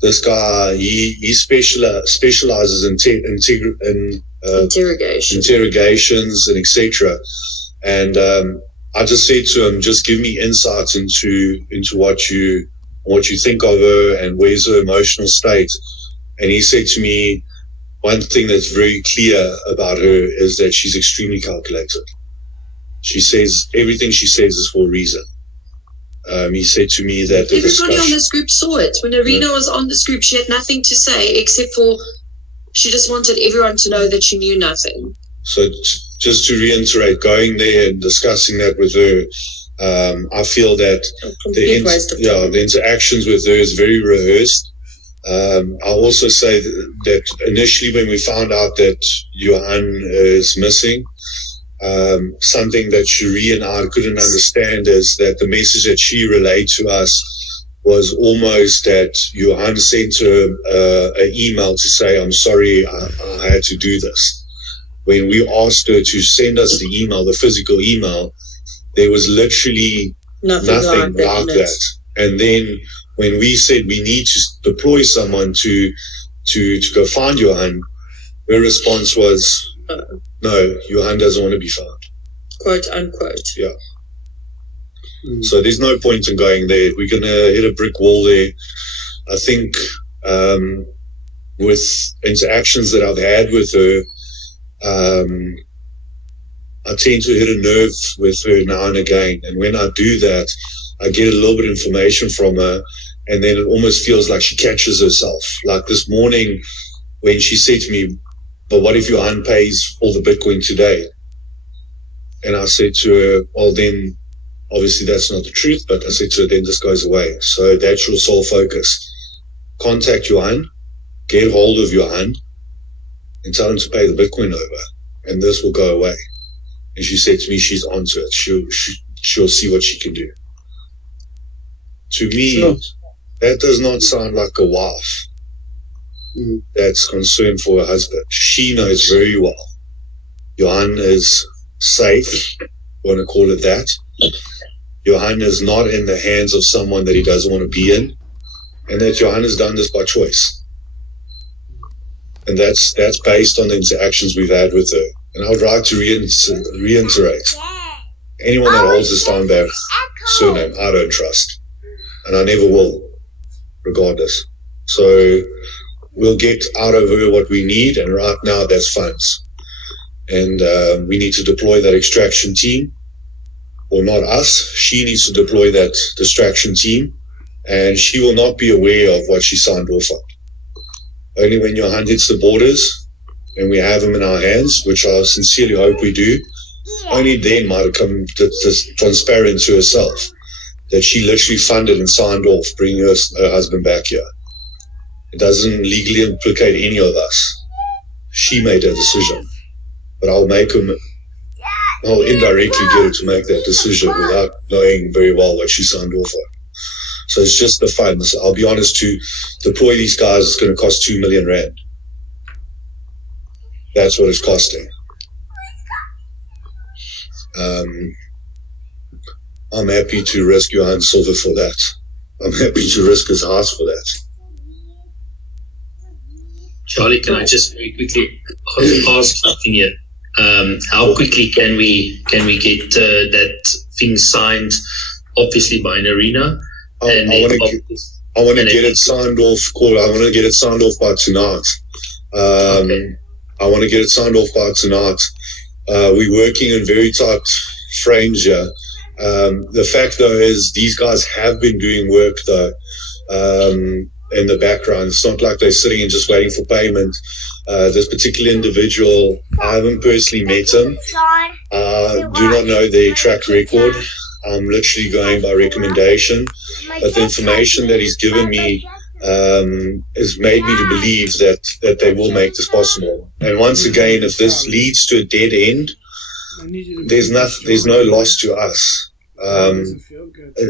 This guy, he specializes in interrogations and etc. And I just said to him, just give me insights into what you think of her and where's her emotional state. And he said to me, one thing that's very clear about her is that she's extremely calculated. She says everything she says is for a reason. He said to me that everybody on this group saw it. When Arena was on this group, she had nothing to say except for she just wanted everyone to know that she knew nothing. So just to reiterate, going there and discussing that with her, I feel that the interactions with her is very rehearsed. I'll also say that initially when we found out that Johan is missing, something that Cherie and I couldn't understand is that the message that she relayed to us was almost that Johan sent her an email to say, I'm sorry, I had to do this. When we asked her to send us the email, the physical email, there was literally nothing like that. And then when we said we need to deploy someone to go find Johan, her response was, no, Johan doesn't want to be found. Quote unquote. Yeah. So there's no point in going there. We're going to hit a brick wall there. I think with interactions that I've had with her, I tend to hit a nerve with her now and again. And when I do that, I get a little bit of information from her, and then it almost feels like she catches herself. Like this morning when she said to me, but what if Johan pays all the Bitcoin today? And I said to her, well, then obviously that's not the truth, but I said to her, then this goes away. So that's your sole focus. Contact Johan, get hold of Johan, and tell him to pay the Bitcoin over, and this will go away. And she said to me, she's onto it. She'll see what she can do. To me, that does not sound like a wife that's concerned for her husband. She knows very well Johan is safe, you want to call it that. Johan is not in the hands of someone that he doesn't want to be in, and that Johan has done this by choice. And that's based on the interactions we've had with her. And I would like to reiterate, anyone that holds the Steinberg surname, I don't trust. And I never will, regardless. So we'll get out of her what we need, and right now that's funds. And we need to deploy that extraction team, or not us. She needs to deploy that distraction team, and she will not be aware of what she signed off on. Only when Johan hits the borders and we have him in our hands, which I sincerely hope we do, only then might it come transparent to herself that she literally funded and signed off bringing her husband back here. It doesn't legally implicate any of us. She made that decision, but I'll indirectly get her to make that decision without knowing very well what she signed off on. So it's just the funds. I'll be honest, to deploy these guys is going to cost 2 million rand. That's what it's costing. I'm happy to risk Johan Silver for that. I'm happy to risk his house for that. Charlie, can I just very quickly ask something here? How quickly can we get that thing signed? Obviously by Narina. I want to get it signed off. I want to get it signed off by tonight. I want to get it signed off by tonight. We're working in very tight frames here. The fact, though, is these guys have been doing work, though, in the background. It's not like they're sitting and just waiting for payment. This particular individual, I haven't personally met him. Do not know their track record. I'm literally going by recommendation. But the information that he's given me has made me to believe that they will make this possible. And once again, if this leads to a dead end, there's no loss to us.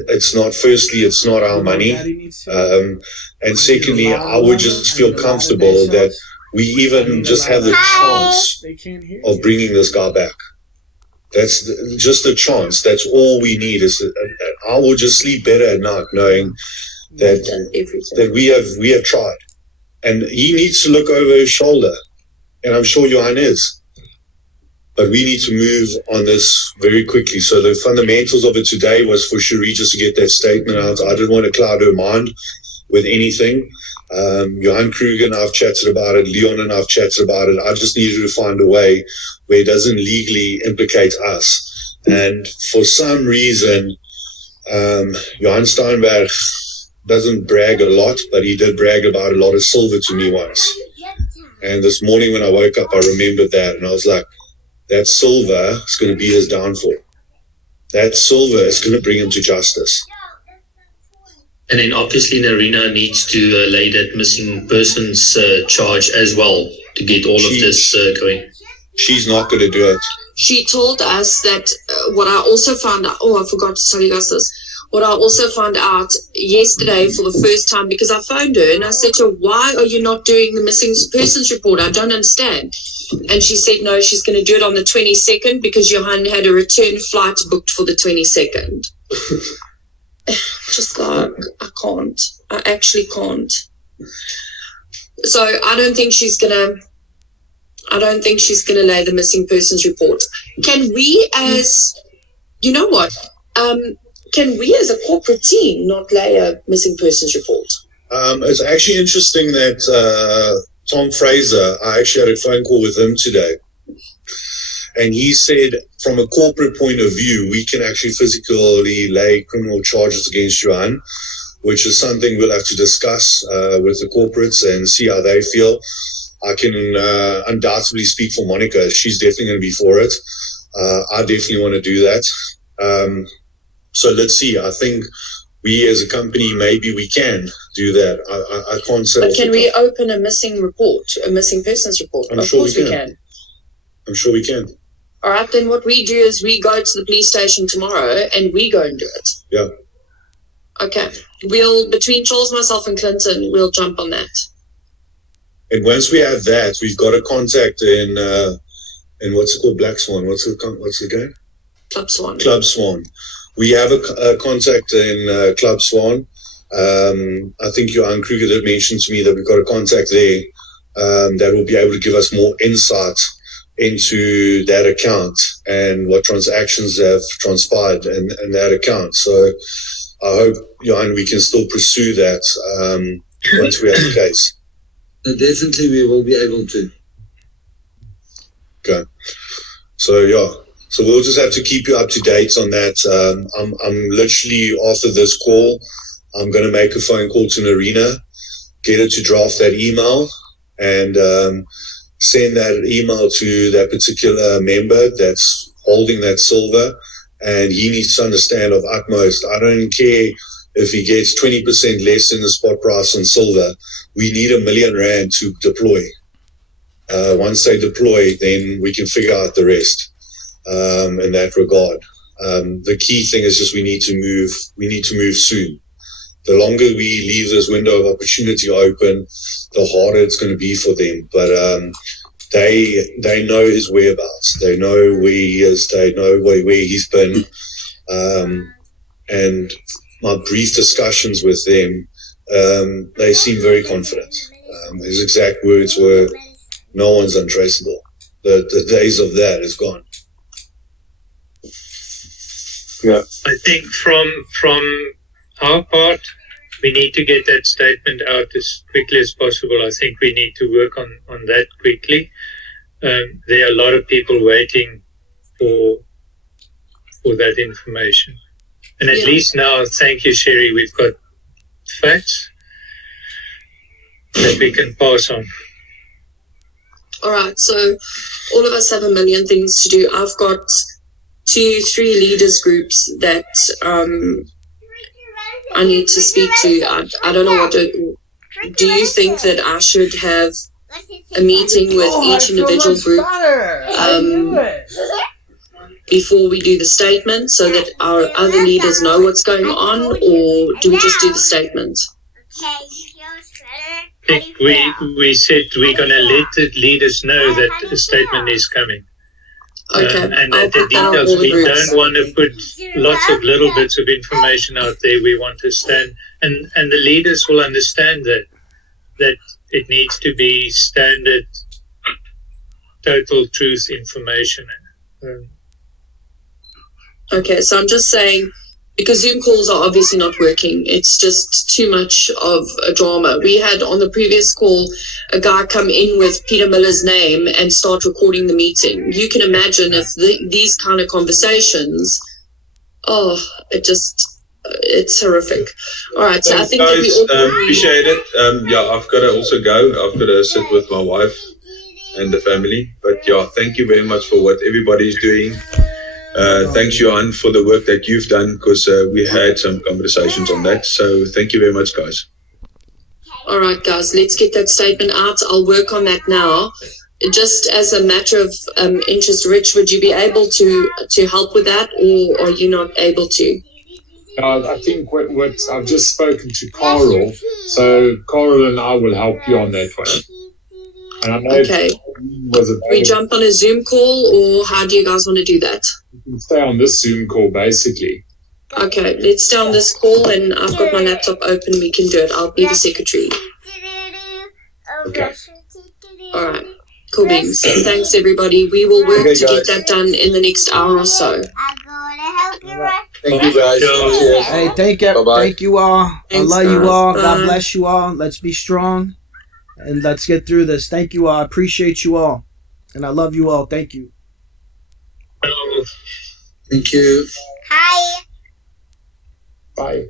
It's not our money. And secondly, I would just feel comfortable that we even just have the chance of bringing this guy back. That's just a chance. That's all we need. I will just sleep better at night knowing that we have tried. And he needs to look over his shoulder, and I'm sure Johan is. But we need to move on this very quickly. So the fundamentals of it today was for Cherie just to get that statement out. I didn't want to cloud her mind with anything. Johan Kruger and I've chatted about it. Leon and I've chatted about it. I just needed to find a way where it doesn't legally implicate us. And for some reason, Johan Steinberg doesn't brag a lot, but he did brag about a lot of silver to me once. And this morning when I woke up, I remembered that, and I was like, that silver is going to be his downfall. That silver is going to bring him to justice. And then obviously Narina needs to lay that missing persons charge as well to get all of this going. She's not going to do it. She told us that what I also found out, I forgot to tell you guys this. What I also found out yesterday for the first time, because I phoned her and I said to her, why are you not doing the missing persons report? I don't understand. And she said, no, she's going to do it on the 22nd because Johan had a return flight booked for the 22nd. Just like, I can't. I actually can't. So I don't think she's going to lay the missing persons report. Can we you know what? Can we as a corporate team not lay a missing persons report? It's actually interesting that Tom Fraser, I actually had a phone call with him today. And he said, from a corporate point of view, we can actually physically lay criminal charges against Johan, which is something we'll have to discuss with the corporates and see how they feel. I can undoubtedly speak for Monica. She's definitely going to be for it. I definitely want to do that. So let's see. I think we as a company, maybe we can do that. I can't say. But can we open a missing report, a missing persons report? Of course we can. I'm sure we can. All right, then what we do is we go to the police station tomorrow and we go and do it. Yeah. Okay. Between Charles, myself, and Clinton, we'll jump on that. And once we have that, we've got a contact in what's it called, Black Swan. What's the game? Club Swan. Club Swan. We have a contact in Club Swan. I think Johan Kruger did mention to me that we've got a contact there that will be able to give us more insight into that account and what transactions have transpired in that account. So I hope, Johan, we can still pursue that once we have the case. Definitely we will be able to. Okay. So, yeah. So we'll just have to keep you up to date on that. I'm literally, after this call, I'm going to make a phone call to Narina, get her to draft that email, and send that email to that particular member that's holding that silver. And he needs to understand of utmost, I don't care if he gets 20% less in the spot price on silver. We need R1 million to deploy. Once they deploy, then we can figure out the rest in that regard. The key thing is just we need to move soon. The longer we leave this window of opportunity open, the harder it's going to be for them. But they know his whereabouts. They know where he is. They know where he's been. And my brief discussions with them, they seem very confident. His exact words were, "No one's untraceable." The days of that is gone. Yeah, I think from our part, we need to get that statement out as quickly as possible. I think we need to work on that quickly. There are a lot of people waiting for that information. And at least now, thank you, Cherie, we've got facts that we can pass on. All right, so all of us have a million things to do. I've got 2-3 leaders groups that I need to speak to. I don't know what to do. You think that I should have a meeting with each individual group before we do the statement so that our other leaders know what's going on, or do we just do the statement? I think we said we're going to let the leaders know that a statement is coming. Okay. And that the details, we don't want to put lots of little bits of information out there. We want to stand, and the leaders will understand that it needs to be standard, total truth information. Okay, so I'm just saying, because Zoom calls are obviously not working, it's just too much of a drama. We had on the previous call a guy come in with Peter Miller's name and start recording the meeting. You can imagine if these kind of conversations, it's horrific. All right, so I think guys, that we all appreciate it. I've got to also go. I've got to sit with my wife and the family. But thank you very much for what everybody's doing. Thanks, Johan, for the work that you've done, because we had some conversations on that. So thank you very much, guys. All right, guys, let's get that statement out. I'll work on that now. Just as a matter of interest, Rich, would you be able to help with that, or are you not able to? I think what I've just spoken to Carl, so Carl and I will help you on that one. And I know Okay. We jump on a Zoom call, or how do you guys want to do that? You can stay on this Zoom call, basically. Okay, let's stay on this call, and I've got my laptop open. We can do it. I'll be the secretary. Okay. All right. Cool beans. Thanks, everybody. We will work to get that done in the next hour or so. Thank you, guys. Cheers. Hey, thank you all. Thanks, I love you guys. all. Bye. God bless you all. Let's be strong, and let's get through this. Thank you all. I appreciate you all, and I love you all. Thank you. Thank you. Hi. Bye.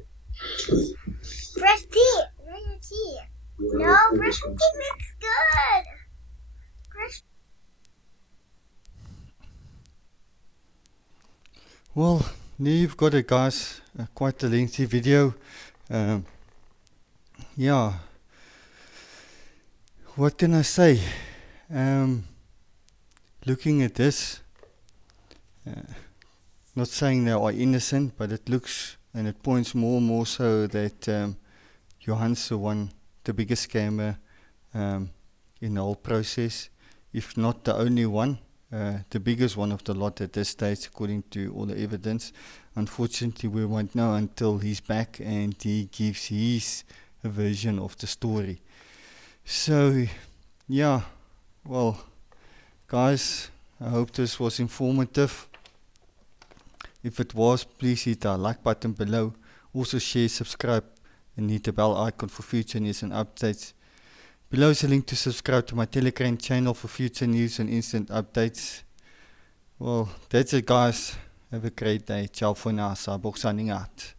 Brush teeth. Brush your teeth. No, brush your teeth looks good. Brush. Well, there you've got it, guys. Quite a lengthy video. Yeah. What can I say? Looking at this, not saying they are innocent, but it looks and it points more and more so that Johan's the biggest scammer in the whole process, if not the only one. The biggest one of the lot at this stage, according to all the evidence. Unfortunately, we won't know until he's back and he gives his version of the story. So, yeah, well, guys, I hope this was informative. If it was, please hit the like button below. Also share, subscribe, and hit the bell icon for future news and updates. Below is a link to subscribe to my Telegram channel for future news and instant updates. Well, that's it, guys. Have a great day. Ciao for now. Cyborg signing out.